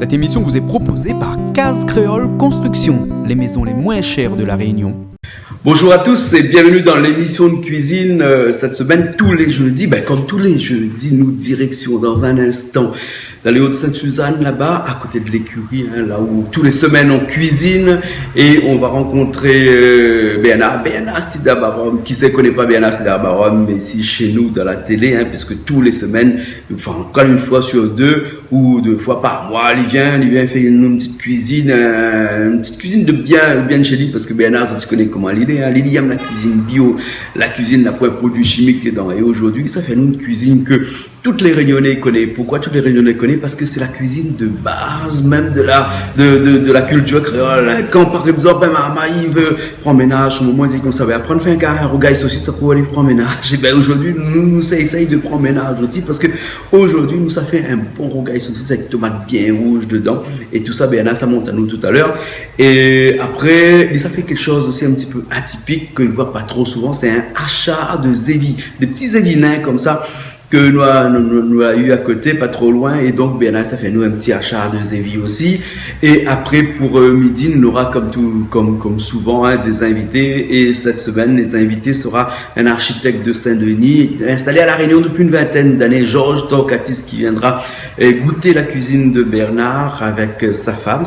Cette émission vous est proposée par Case Créole Construction, les maisons les moins chères de la Réunion. Bonjour à tous et bienvenue dans l'émission de cuisine cette semaine tous les jeudis. Comme tous les jeudis, nous direction dans un instant dans les Hauts-de-Sainte-Suzanne, là-bas, à côté de l'écurie, là où tous les semaines on cuisine et on va rencontrer Bernard Sidabarom. Qui ne connaît pas Bernard Sidabarom, mais ici chez nous dans la télé, puisque tous les semaines, enfin encore une fois sur deux ou deux fois par mois, il vient faire une petite cuisine de bien chez lui, parce que Bernard, ça se connaît comment il est. Il aime la cuisine bio, la cuisine n'a pas de produits chimiques dedans. Et aujourd'hui, ça fait une cuisine que toutes les Réunionnais connaissent. Pourquoi toutes les Réunionnais connaissent? Parce que c'est la cuisine de base même de la culture créole. Quand par exemple maman il veut prendre ménage, au moment il dit comme ça va apprendre à faire un rougail saucisse, ça pour aller prendre ménage. Et aujourd'hui nous essayons de prendre ménage aussi, parce que aujourd'hui nous ça fait un bon rougail saucisse avec tomates bien rouges dedans et tout ça. Ça monte à nous tout à l'heure. Et après ça fait quelque chose aussi un petit peu atypique que je ne vois pas trop souvent. C'est un achat de zévi, des petits zévinins comme ça que nous a eu à côté, pas trop loin, et donc ça fait nous un petit achat de zévi aussi. Et après pour midi, nous aura comme souvent des invités, et cette semaine les invités sera un architecte de Saint-Denis installé à la Réunion depuis une vingtaine d'années, Georges Torcatis, qui viendra goûter la cuisine de Bernard avec sa femme,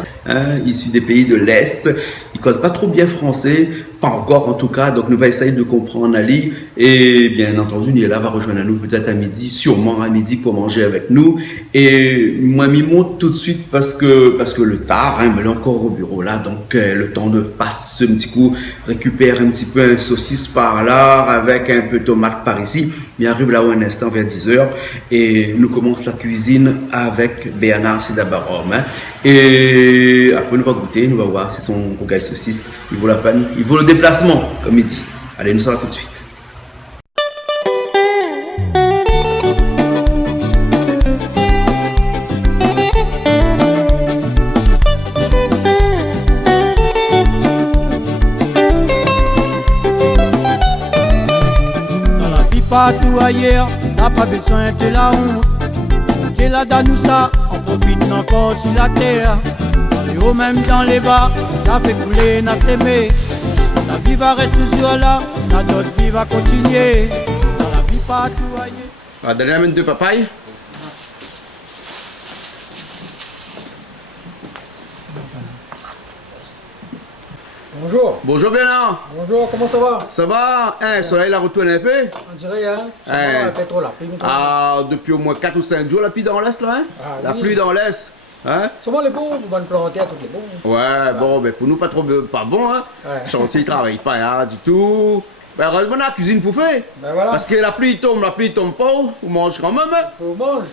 issu des pays de l'Est. Il cause pas trop bien français, pas encore en tout cas, donc nous va essayer de comprendre Ali, et bien entendu Niela va rejoindre nous peut-être à midi, sûrement à midi pour manger avec nous. Et moi m'y monte tout de suite parce que le tard, mais là encore au bureau là, donc le temps de passer un petit coup, récupère un petit peu un saucisse par là avec un peu de tomate par ici. Il arrive là où un instant vers 10h et nous commence la cuisine avec Bernard Sidabarom. Et après nous va goûter, nous va voir si son rougail saucisse il vaut la peine, il vaut le déplacement comme il dit. Allez, nous sommes là tout de suite. Partout ailleurs, n'a pas besoin de la honte. Dieu là dans nous ça, on profite encore sur la terre. Dans les hauts, même dans les bas, n'a fait couler, n'a s'aimer. La vie va rester toujours là, notre vie va continuer. Dans la vie partout ailleurs. Donner la main de papaye. Bonjour. Bonjour Bernard. Bonjour, comment ça va? Ça va? Le soleil a retourné un peu? On dirait, ça va, trop la pluie. Depuis au moins 4 ou 5 jours, la pluie dans l'Est là, La pluie dans l'Est. Comment les bons, pour bonne planter à tous les bons. Ouais, pour nous pas bon, Chantier il travaille pas, du tout. Heureusement, la cuisine pour faire. Voilà. Parce que la pluie tombe pas, on mange quand même. Faut manger.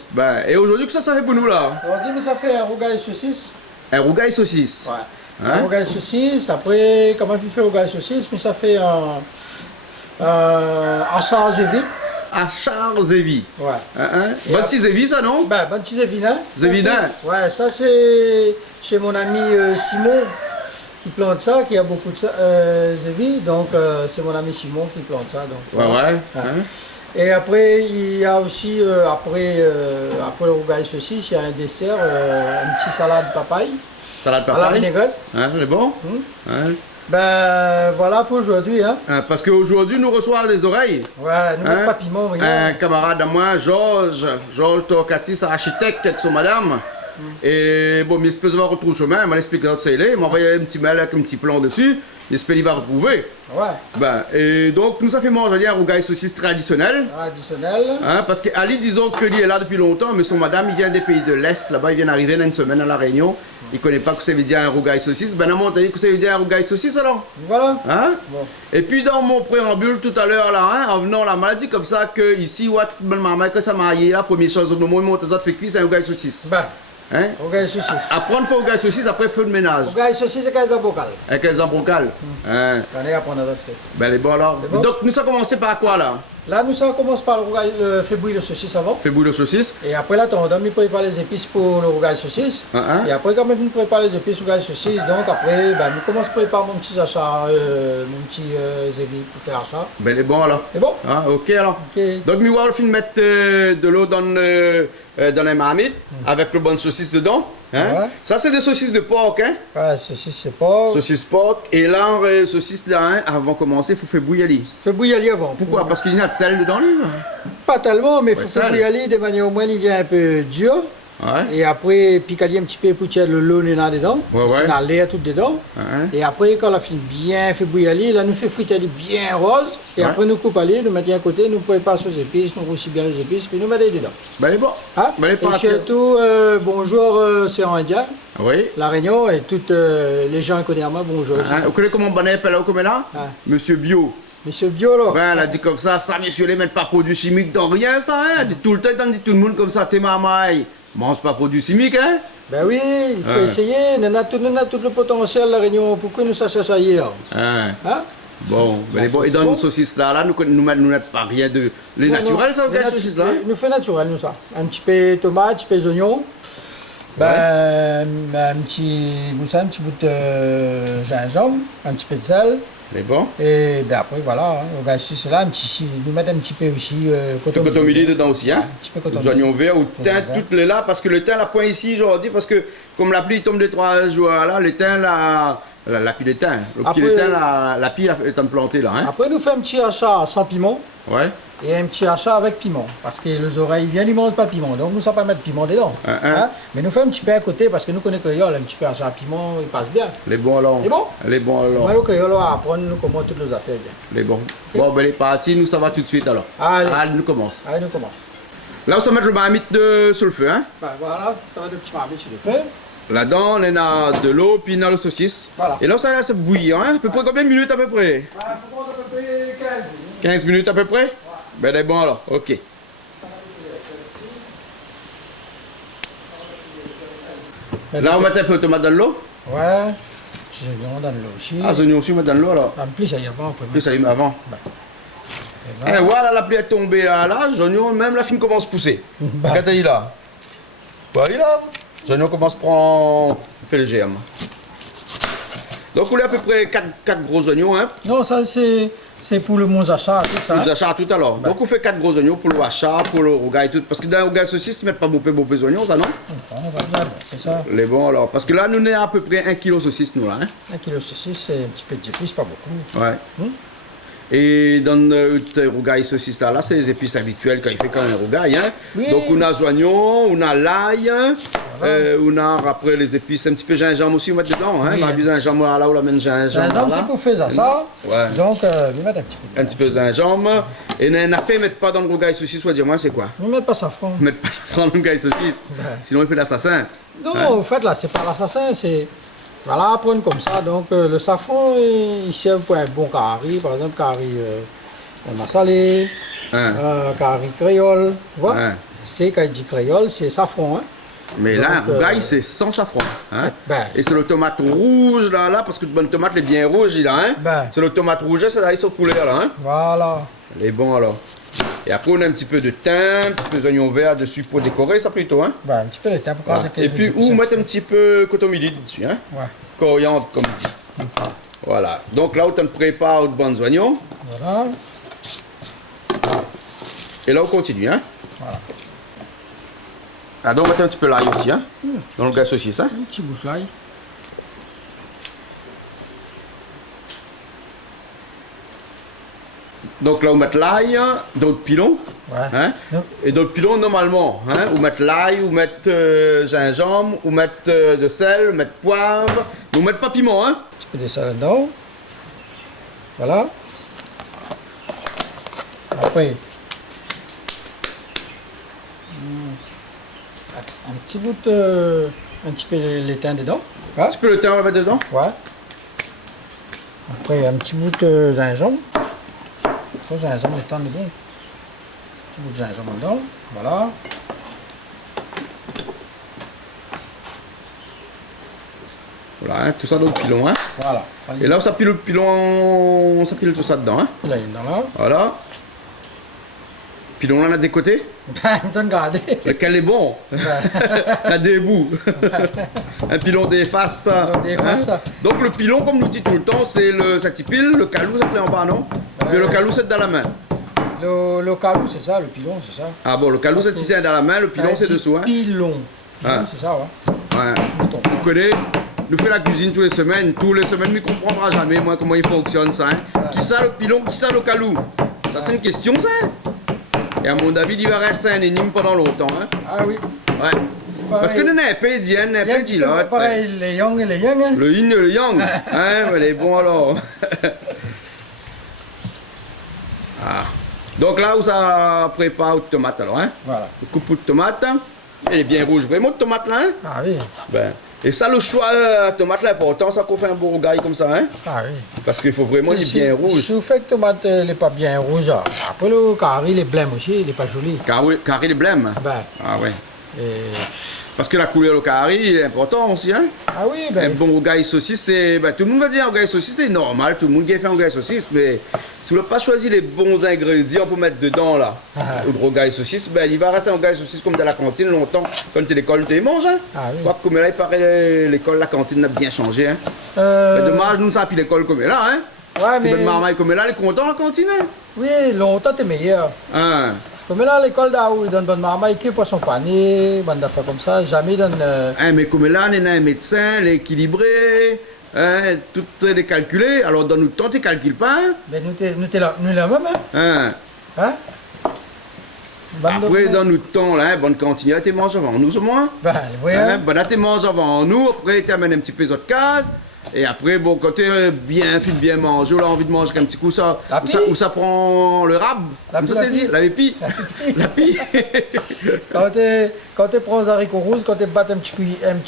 Et aujourd'hui, que ça fait pour nous là? On dit, ça fait un rougail saucisse. Un rougail saucisse? Ouais. Un rougail saucisse, après, comment il fait rougail saucisse, mais ça fait à charge de vie. À charge de vie. Ouais. Bon petit zévi ça, non? Bon petit zévinin. Zévinin? Ouais, ça c'est chez mon ami Simon qui plante ça, qui a beaucoup de zévi, donc c'est mon ami Simon qui plante ça. Donc, Et après, il y a aussi, après le rougail saucisse, il y a un dessert, une petite salade papaye. Salade papaye. À la vinaigrette. C'est bon? Voilà pour aujourd'hui. Parce qu'aujourd'hui, nous recevons des oreilles. Ouais, nous mettons pas piment, rien. Un camarade à moi, Georges Torcatis, architecte avec son madame. Et bon, il espère va retrouver le chemin, il m'a expliqué l'autre c'est il m'a envoyé un petit mail avec un petit plan dessus. J'espère qu'il va retrouver. Ouais. Et donc, nous a fait manger un rougail saucisse traditionnel. Traditionnel. Parce qu'Ali, disons que lui est là depuis longtemps, mais son madame, il vient des pays de l'Est. Là-bas, il vient d'arriver dans une semaine à La Réunion. Il ne connaît pas que ça veut dire un rougail saucisse. Ben, non, t'as dit que ça veut dire un rougail saucisse alors? Voilà. Bon. Et puis, dans mon préambule tout à l'heure, là, en venant la maladie comme ça, que ici, que ça m'a la première chose au moment où mon fait cuire, c'est un rougail saucisse. Rougail saucisse. Apprendre à faire rougail saucisse après feu de ménage. Rougail saucisse et 15 brocal. Avec 15 brocal. On est à prendre notre fait. Les bons alors. Donc, nous avons commencé par quoi là? Là, nous ça commence par le fait bouillir le saucisse avant. Fait bouillir le saucisse. Et après, là, on doit préparer les épices pour le rougail saucisse. Et après, quand on prépare les épices rougail saucisse, donc après, nous commençons à préparer mon petit achat, mon petit zévi pour faire achat. Les bons alors. C'est bon? Ok alors. Ok. Donc, nous allons mettre de l'eau dans dans les marmites avec le bon saucisse dedans. Hein? Ouais. Ça, c'est des saucisses de porc. Hein? Ouais, saucisse, c'est pas. Saucisse porc. Et là, saucisse là, hein, avant de commencer, il faut faire bouillir. Fais bouillir avant. Pourquoi? Parce qu'il y a de sel dedans, lui. Pas tellement, mais il Ouais, faut sel. faire bouillir de manière au moins il vient un peu dur. Ouais. Et après, piquer un petit peu pour qu'il y ait le lot là dedans. Ouais, ouais. C'est l'air tout dedans. Ouais. Et après, quand la fini bien fait bouillir, là, nous fait friter bien rose. Et Ouais. après, nous coupons les, nous mettons à côté, nous préparons aux épices, nous aussi bien les épices, puis nous mettons dedans. Ben, elle est bon. Hein? Ben, elle est Et partie. surtout, bonjour, c'est en indien. Oui. La Réunion et toutes les gens qui connaissent moi, bonjour. aussi. Hein? Vous connaissez comment on appelle là, comme là? Ah. Monsieur Bio. Monsieur Biolo. Ben, elle a dit comme ça, monsieur, les mettent pas produits chimiques dans rien, ça, hein? Elle dit tout le temps, elle dit tout le monde comme ça, t'es mamaille. Mange pas produits chimiques, hein? Ben oui, il faut Ouais. essayer. Nous avons tout le potentiel de la Réunion. Pourquoi nous ça ailleurs? Hein? Hein? Bon, ben, bon. Et dans Bon. une saucisse là, nous mettons pas rien de. Les Non, naturels, non. ça, Les les saucisses là? Nous fait naturel, nous ça. Un petit peu de tomate, un petit peu d'oignon. Ben, un petit, vous savez, un petit bout de gingembre, un petit peu de sel. Mais bon. Et ben après, voilà, on va sucer là, nous mettre un petit peu aussi Le coton coton milli dedans aussi, hein? Un petit peu coton Des oignons verts ou Coton thym, vert. toutes les là, parce que le thym, la point ici, aujourd'hui, parce que comme la pluie tombe des 3 jours là, le thym, la pile de thym. Le petit Après- de thym, la pile est implantée là, hein? Après, nous fait un petit achat sans piment Ouais. et un petit achat avec piment. Parce que les oreilles viennent, ils ne mangent pas piment. Donc, nous ne savons pas mettre piment dedans. Hein? Mais nous fait un petit peu à côté parce que nous connaissons créole, un petit peu achat à piment, il passe bien. Les bons alors. Les bons? Les bons alors. Moi, le créole, on va apprendre nous comment toutes nos affaires bien. Les bons. Bon, ben, les parties, nous, ça va tout de suite alors. Allez. nous commence. Allez, nous commence. Là, on va mettre le marmite sur le feu, hein? Ben, voilà, ça va de petits marmites sur le feu. Là-dedans, on a de l'eau, puis on a le saucisse. Voilà. Et là, ça laisse bouillir, hein? À peu près combien de minutes à peu près? Il faut prendre à peu près 15 minutes. 15 minutes à peu près? Ben, c'est bon alors, ok. Là, on met un peu de tomate dans l'eau. Ouais, petits oignons dans l'eau aussi. Ah, les oignons aussi, on met dans l'eau alors. En plus, il y a avant, on peut Plus mettre. ça y met avant. Et Et voilà, la pluie est tombée là, les oignons, même la fine commence à pousser. Bah. Quand il là. Bah, il là. Les oignons commencent à prendre. Fait le germe. Donc, on a à peu près 4 gros oignons, hein. Non, ça c'est pour le mozacha, tout ça. Nous achetons tout à l'heure. Donc, on fait 4 gros oignons pour le achat, pour le rougail et tout. Parce que dans le rougail saucisse, tu ne mets pas beaucoup de oignons, ça non? On va besoin de c'est ça. Les bons alors. Parce que là, nous, on est à peu près 1 kg saucisse, nous là. Hein? 1 kg de saucisse, c'est un petit peu d'épices, pas beaucoup. Ouais. Et dans le rougail saucisse là, c'est les épices habituelles quand il fait quand même un rougail. Hein? Oui. Donc on a les oignons, on a l'ail, on a après les épices, un petit peu de gingembre aussi, on met dedans. Hein? Oui. On a du gingembre là où on met le gingembre. Gingembre, là. c'est pour faire ça. Ouais. Donc, nous mettre un petit peu. Un petit peu de gingembre. Et on a fait mettre pas dans le rougail saucisse, soit dire-moi c'est quoi? Nous mettre pas safran. Mettre pas ça dans le rougail saucisse. Sinon il fait l'assassin. Non, au fait, là, c'est pas l'assassin, c'est. Voilà, prendre comme ça. Donc, le safran, il sert pour un bon curry, par exemple, curry massalé, Hein? curry créole. Voilà. Ouais. C'est, quand il dit créole, c'est safran. Hein. Mais là, un Donc, rougail, c'est sans safran. Hein? Ben. Et c'est le tomate rouge là, parce que le bonne tomate, elle est bien rouge, il a, hein? Ben. C'est le tomate rouge, c'est là, il sur poulet là, hein? Voilà. Elle est bon alors. Et après, on a un petit peu de thym, un petit peu d'oignons verts dessus pour décorer ça plutôt, hein? Ben, un petit peu de temps pour Voilà. casser Et puis, ou mettre un petit peu coton milli dessus, hein? Ouais. Coriandre comme dit. Voilà. Donc là, on prépare de bons oignons. Voilà. Et là, on continue, hein? Voilà. Ah, donc, on met un petit peu l'ail aussi, hein? Dans le gaz saucisse, hein? Un petit bout de l'ail. Donc là, on met l'ail, d'autres pilons. Ouais. Hein? Non. Et d'autres pilons, normalement, hein? Ou mettre l'ail, ou mettre gingembre, ou mettre de sel, ou mettre poivre, ou mettre pas piment, hein? Un petit peu de sel dedans. Voilà. Après, un petit bout de. Un petit peu de l'étain dedans. Un petit peu le thym, on va mettre dedans. Ouais. Après, un petit bout de gingembre. Ça, gingembre, l'étain dedans. Un petit bout de gingembre dedans. Voilà. Voilà, hein, tout ça dans le pilon, hein. Voilà. Et là, ça pile le pilon, ça pile tout ça dedans, hein. Là, il est dans là. Voilà. Pilon là, on a des côtés. Ben, il donne garder. Lequel est bon? La des bouts. Un pilon des faces. pilon des faces. Donc le pilon, comme nous dit tout le temps, c'est le cette pile, le calou, ça plaît en bas, non? Mais le calou, c'est dans la main. Le calou, c'est ça, le pilon, c'est ça. Ah bon, le calou, c'est ici dans la main, le pilon, c'est dessous. Hein? Pilon. Ah. C'est ça, ouais. Ouais. Vous connaissez, nous fait la cuisine tous les semaines, mais ne comprendra jamais, moi, comment il fonctionne, ça. Hein? Qui ça le pilon, qui ça le calou? Ça, c'est une question, ça. Et à mon avis, il va rester un énigme pendant longtemps. Hein? Ah oui. Ouais. Parce que nous n'avons pas dit, nous n'avons pas dit là. Pareil, les yang et les yang. Hein? Le yin et le yang. Hein, mais les bons alors. Ah. Donc là où ça prépare de tomate alors, hein? Voilà. Le coupe de tomate. Elle est bien rouge, vraiment de tomate là, hein? Ah oui. Ben. Et ça, le choix de tomate là, important, ça qu'on fait un beau rogaille comme ça, hein? Ah oui. Parce qu'il faut vraiment qu'il est bien rouge. Si vous faites que tomate n'est pas bien rouge, après le carré, il est blême aussi, il n'est pas joli. Carré de blême. Ben. Ah ouais. Et... Parce que la couleur du carré est important aussi, hein? Ah oui, ben. Un bon rogaille saucisse, c'est. Ben, tout le monde va dire un rogaille saucisse, c'est normal, tout le monde qui a fait un rogaille saucisse, mais si vous n'avez pas choisi les bons ingrédients pour mettre dedans là, ou le rogaille saucisse, ben il va rester un rogaille saucisse comme de la cantine longtemps, quand tu es à l'école, tu manges, hein? Ah oui. Quoi, comme là, il paraît l'école, la cantine a bien changé, hein? Mais dommage, nous, ça a plus l'école comme là, hein? Ouais, mais. Bonne marmaille comme là, elle est content la cantine, hein? Oui, longtemps, t'es meilleur. Hein? Comme là, à l'école d'Aou, ils donnent bonne marmaille, qui poisson pané, bonne affaire comme ça, jamais ils donnent. Hein, mais comme là, on a un médecin, l'équilibré, hein, tout est calculé, alors dans notre temps, tu ne calcules pas, hein? Mais nous, t'es là même, hein? Hein? Hein? Après, dans notre temps, là, bonne cantine, tu manges avant nous, au moins. Ben, voyez. Hein? Ben là, tu manges avant nous, après, tu amènes un petit peu d'autres cases. Et après, bon, quand tu es bien fit, bien mangé, on a envie de manger un petit coup, ça, où ça prend le rab, comme ça t'es dit, la épi. La pie. Quand tu prends les haricots rouges, quand tu battes un petit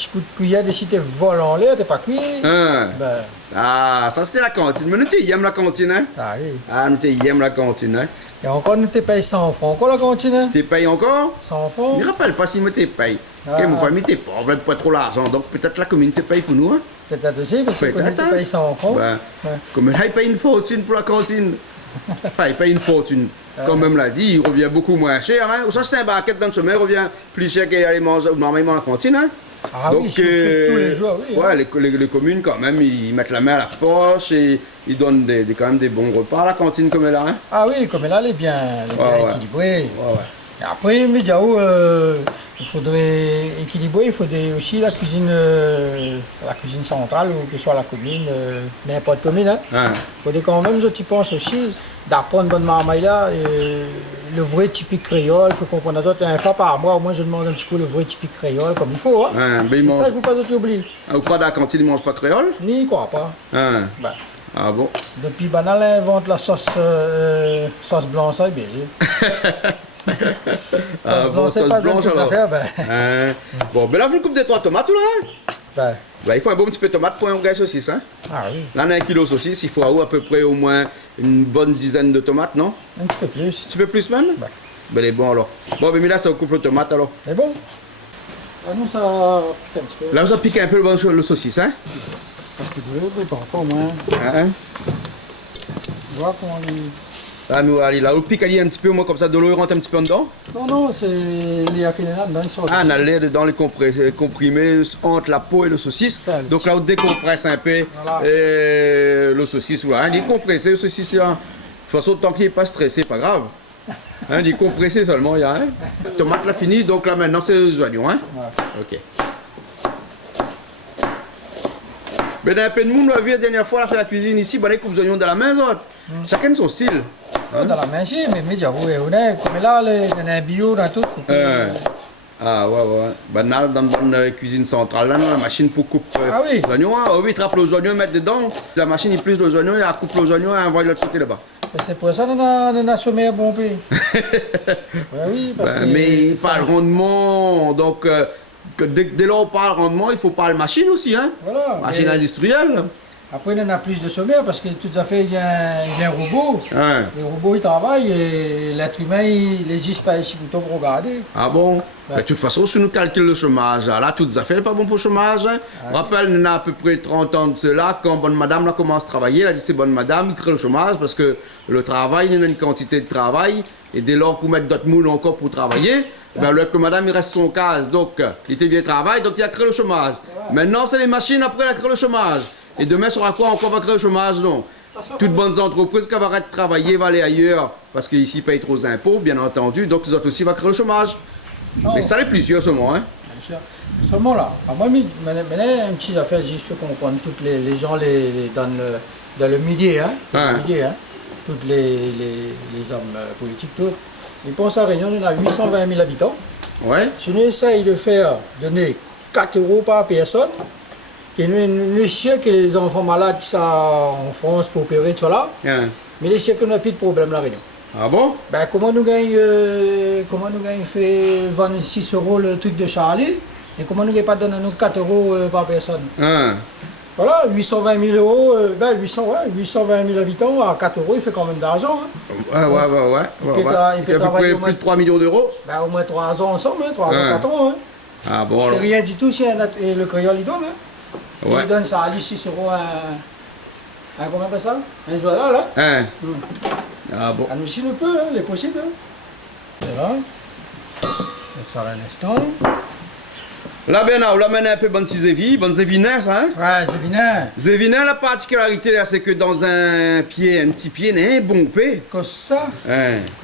coup de cuillère, si tu voles en l'air, t'es pas cuit. Hein? Ben. Ah, ça c'était la cantine. Mais nous, tu aimes la cantine, hein? Ah oui. Ah, nous, tu aimes la cantine, hein? Et encore, nous, t'es payé 100 francs, quoi, la cantine, hein? Tu payes encore? 100 francs? Je ne rappelle pas si moi tu payes. Ah. Ok, mon famille, t'es pauvre, pas trop l'argent, donc peut-être la commune te paye pour nous, hein? Peut-être à deuxième, parce que Peut-être, tu payes 100 francs. Ben, Ouais. comme là, il paye une fortune pour la cantine. Enfin, il paye une fortune. Comme même l'a dit, il revient beaucoup moins cher. Hein. Ou ça, c'est un baquette dans le sommet, il revient plus cher qu'aller manger normalement à la cantine. Hein. Ah oui, si vous faites tous les jours, oui. Ouais, hein. les communes, quand même, ils mettent la main à la poche et ils donnent quand même des bons repas à la cantine comme là. Hein. Ah oui, comme là, elle est bien Ouais. équilibrée. Ouais, ouais. Et après, mais il faudrait équilibrer, il faudrait aussi la cuisine centrale, ou que ce soit la commune, n'importe commune. Hein. Hein. Il faudrait quand même, je pense aussi, d'apprendre bonne marmaille là, le vrai typique créole, il faut comprendre ça. Une fois par mois, au moins je demande un petit coup le vrai typique créole, comme il faut. Hein. Hein, ben, C'est mange... ça, il ne faut pas oublier. Au pas de la cantine, ils ne mangent pas créole? Ni quoi pas. Hein. Ben, Ah bon? depuis Banal invente la sauce blanche, ça est bien. Ah bon, c'est sauce pas blanche toutes alors. affaires, ben. Hein. Bon, ben là, vous coupez 3 tomates ou là? Hein? Ben, Ben, il faut un bon petit peu de tomate pour un gars saucisse. Hein? ah oui, Là, on a 1 kilo de saucisse, il faut à peu près au moins une bonne dizaine de tomates, non? un petit peu plus. Un petit peu plus même? Ben. Ben, elle est bon alors. Bon, ben, mais là, ça coupe le tomate alors. Mais bon, ah non, ça pique un petit peu. Là, ça pique un peu le saucisse, hein? Parce que je pas encore moins. Hein? Voir comment il... Là, nous, allez, là, le pique, il un petit peu, au moins comme ça, de l'eau rentre un petit peu dedans. Non, c'est les akénénas dedans, ils sont... Ah, on a l'air dedans les comprimés entre la peau et le saucisse. Donc là, on décompresse un peu Voilà. le saucisse. Voilà. Il est compressé, le saucisse. Là. De toute façon, tant qu'il n'est pas stressé, pas grave. Hein, il est compressé seulement, il y a. Hein. Tomate, là, fini. Donc là, maintenant, c'est les oignons. Hein. Ouais. Ok. Ben, un peu de monde, on a vu la dernière fois, on a fait la cuisine ici, ben, les coupes oignons dans la main, autres. Chacun son style. Dans la main, mais j'avoue, on est comme là, on a un bio dans tout. Ah ouais, ouais. Ben là, dans la cuisine centrale, là, la machine pour couper oui. les oignons. Ah oui, il trappe les oignons, mettre dedans. La machine, il plisse les oignons, il coupe les oignons et envoie de l'autre côté là-bas. C'est pour ça qu'on a sommet à bon pays. Oui, parce que... Mais il parle rendement, donc dès lors on parle rendement, il faut parler machine aussi, hein. Voilà. Machine mais industrielle. Après, on a plus de sommaire parce que tout à fait, il y a un robot. Ouais. Les robots, ils travaillent et l'être humain, il n'existe pas ici plutôt pour regarder. Ah bon? Ouais. De toute façon, si nous calculons le chômage, là, toutes les affaires pas bon pour le chômage. Hein. Je rappelle, on a à peu près 30 ans de cela, quand bonne madame là, commence à travailler, elle a dit c'est bonne madame, il crée le chômage parce que le travail, il y a une quantité de travail, et dès lors qu'on met d'autres moules encore pour travailler, ben, le madame, il reste son case, donc il était bien travail, donc il a créé le chômage. Maintenant, c'est les machines, après, elle a créé le chômage. Et demain, sur quoi encore va créer le chômage, non? Toutes bonnes entreprises qui vont arrêter de travailler, vont aller ailleurs, parce qu'ici, ils payent trop d'impôts, bien entendu, donc les autres aussi vont créer le chômage. Mais ça l'est plus sûr, seulement, hein. Bien sûr. Seulement là, moi, maintenant, une petite affaire, juste pour comprendre, tous les gens dans le milieu, hein, tous les hommes politiques, tous, ils pensent à Réunion, on a 820 000 habitants. Ouais. Si nous essayons de faire donner 4 € par personne, et nous essayons que les enfants malades qui sont en France pour opérer, tout là, mais les essayons qu'on n'a plus de problème la Réunion. Ah bon? Ben, comment nous gagnons fait 26 € le truc de Charlie, et comment nous gagnons pas donner nous 4 € par personne? Voilà, 820 000 €, 820 000 habitants, à 4 €, il fait quand même d'argent. Hein. Ouais. Il fait à peu près plus de 3 millions d'euros. Ben, au moins 3 ans ensemble, 3 ans, 4 ans. Hein. Ah bon, c'est rien du tout si et le créole il donne. Hein. Ouais. Il donne ça à 6 € comment on appelle ça? Un journal, là. Ah bon. Ah, nous aussi, nous peut, hein, il est possible. Hein. C'est là. Ça à l'instant. Là, ben, on l'amène un peu bonne zévinin, ça, hein? Ouais, zévinin. Zévinin, la particularité, là, c'est que dans un petit pied, il y a un bon paix. Comme ça.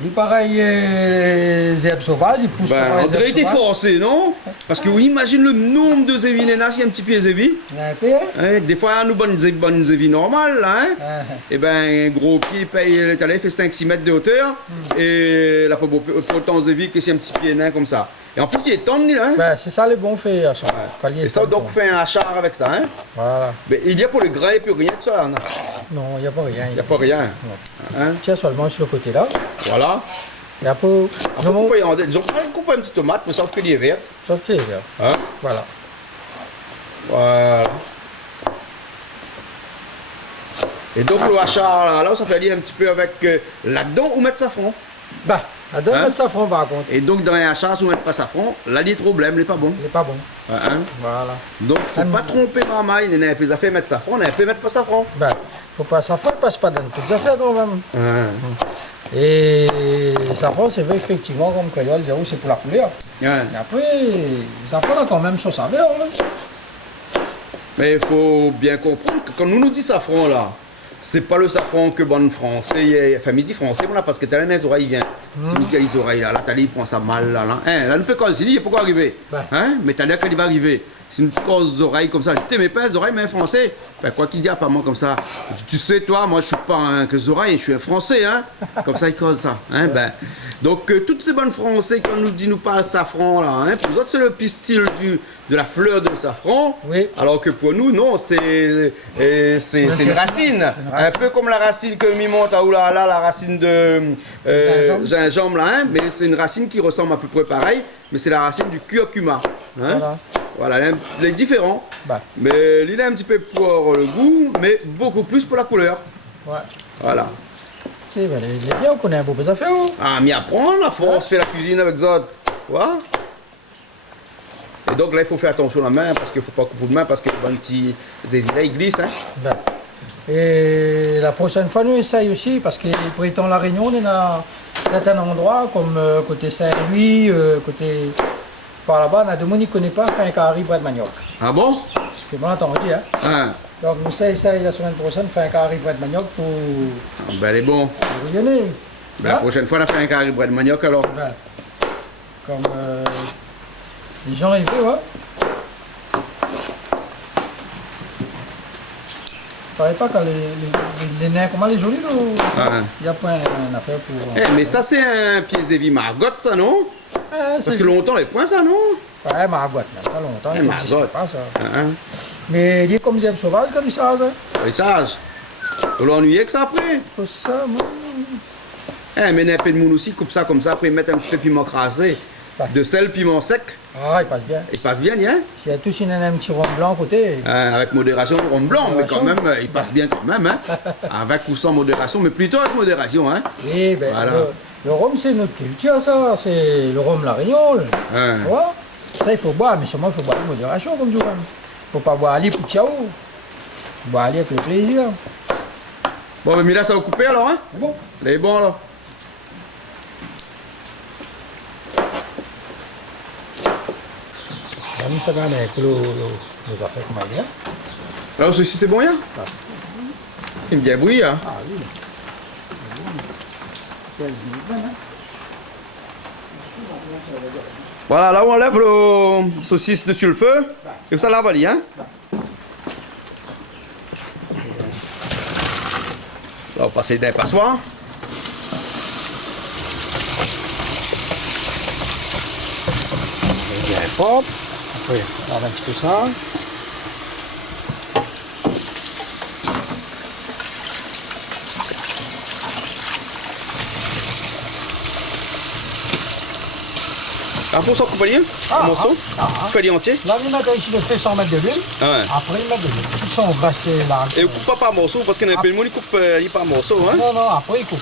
Il pareil, les herbes sauvages, ils poussent sur on dirait qu'il était forcé, non? Parce que, oui, imagine le nombre de zévinins, là, s'il y a un petit pied zévi. Des fois, nous, bonne zévi normale, là, hein? Et ben, un gros pied, paye, il fait 5-6 mètres de hauteur. Et là, faut autant zévi que s'il y a un petit pied nain comme ça. Et en plus, il est tendre, là, hein? Ben, c'est ça les bons faits. Et ça, donc, on fait un hachard avec ça, hein? Voilà. Mais il y a pour le grain et puis rien de ça, hein? Non, il n'y a pas rien. Il n'y a pas rien. Hein? Tiens seulement sur le côté là. Voilà. Et après, ils ont coupé une petite tomate, mais sauf qu'elle est verte. Sauf qu'elle est verte. Hein? Voilà. Voilà. Et donc, le hachard, là, ça fait aller un petit peu avec là-dedans ou mettre safran. Bah. À deux mettre safran par contre. Et donc dans un achat, si on ne met pas safran, là il est trop blême, il n'est pas bon. Il n'est pas bon. Voilà. Donc il ne faut pas tromper ma maille, il y a des affaires mettre safran, il y a des mettre pas safran. Ben, faut pas safran, il passe pas dans toutes les affaires quand même. Et safran, c'est vrai effectivement comme créole, c'est pour la couleur. Et après, safran a quand même son saveur. Hein. Mais il faut bien comprendre que quand nous dit safran là, c'est pas le safran que bon français, enfin midi français, voilà, parce que t'as les oreilles, il vient. C'est midi les oreilles là, t'as il prend ça mal là. Là, ne peut pas il est pourquoi arriver. Hein? Mais t'as l'air qu'il va arriver. C'est une cause oreilles comme ça. Tu t'aimes pas les oreilles, mais un français. Enfin, quoi qu'il dise, apparemment comme ça. Tu sais, toi, moi je suis pas un que les oreilles, je suis un français, hein. Comme ça, il cause ça. Hein? Ben. Donc, toutes ces bonnes français, quand nous parle safran là, hein, pour nous autres, c'est le pistil de la fleur de safran. Oui. Alors que pour nous, non, c'est une racine. Un peu comme la racine que mi monte à Oulala, la racine de gingembre là, hein, mais c'est une racine qui ressemble à peu près pareil, mais c'est la racine du curcuma. Hein. Voilà, il est différent, mais il est un petit peu pour le goût, mais beaucoup plus pour la couleur. Ouais. Voilà. C'est bien, on connaît un peu des affaires. Ah, mais apprendre, la force, fait la cuisine avec ça. Voilà. Et donc là, il faut faire attention à la main, parce qu'il ne faut pas couper de main, parce que les petits là, ils glissent. Hein. Et la prochaine fois, nous essayons aussi, parce que pour étant la Réunion, on est dans certains endroits, comme côté Saint-Louis, côté par là-bas, on a demandé qu'on ne connaît pas faire un carré bras de manioc. Ah bon? C'est bon entendu, hein? Donc nous essayons la semaine prochaine faire un carré bras de manioc pour... Ah, ben, elle est bon. Pour rayonner. Ben, la prochaine fois, on a fait un carré bras de manioc alors. Ben, comme les gens ils veulent, hein? Je ne savais pas quand les nains, comment les jolis, il n'y a pas une affaire pour... mais ça, c'est un pied zévi margotte, ça, non? Parce que longtemps, les points, ça, non? Ouais, margotte, pas longtemps, il n'existe pas, ça. Mais il est comme zèbre sauvage, quand il sage. Il sage. On l'ennuyer que ça après. Pour ça, moi... mais un peu de monde aussi, coupe ça comme ça, après mettre un petit peu de piment crasé. De sel, piment sec. Ah, il passe bien. Il passe bien, hein? S'il y a tous un petit rhum blanc à côté. Avec modération, le rhum blanc, mais quand même, il passe bien quand même, hein? Avec ou sans modération, mais plutôt avec modération, hein? Oui, ben, voilà. Le rhum, c'est notre culture, ça. C'est le rhum La Réunion. Voilà. Ça, il faut boire, mais seulement, il faut boire avec modération, comme je dis. Il ne faut pas boire Ali pour ciao. Il faut boire Ali avec le plaisir. Bon, mais là, ça va couper alors, hein? C'est bon. Il est bon, alors. Ça va avec nos affaires comme ça. Alors, ceci, c'est bon, hein? Il me bien bruit, hein. Ah oui. Voilà, là où on lève le saucisse dessus le feu, et ça la valie, hein. Là, on va passer d'un passoire. Bien propre. Après, on lave un petit peu ça. Un morceau coupé, un morceau, coupé entier. Là, il met ici le fait sans mettre de l'huile. Ouais. Après, il met de l'huile. Ils sont brassés là. Et vous coupez pas par morceau, parce qu'il y en a plein de monde qui coupe par morceau, hein. Non, non, après, il coupe.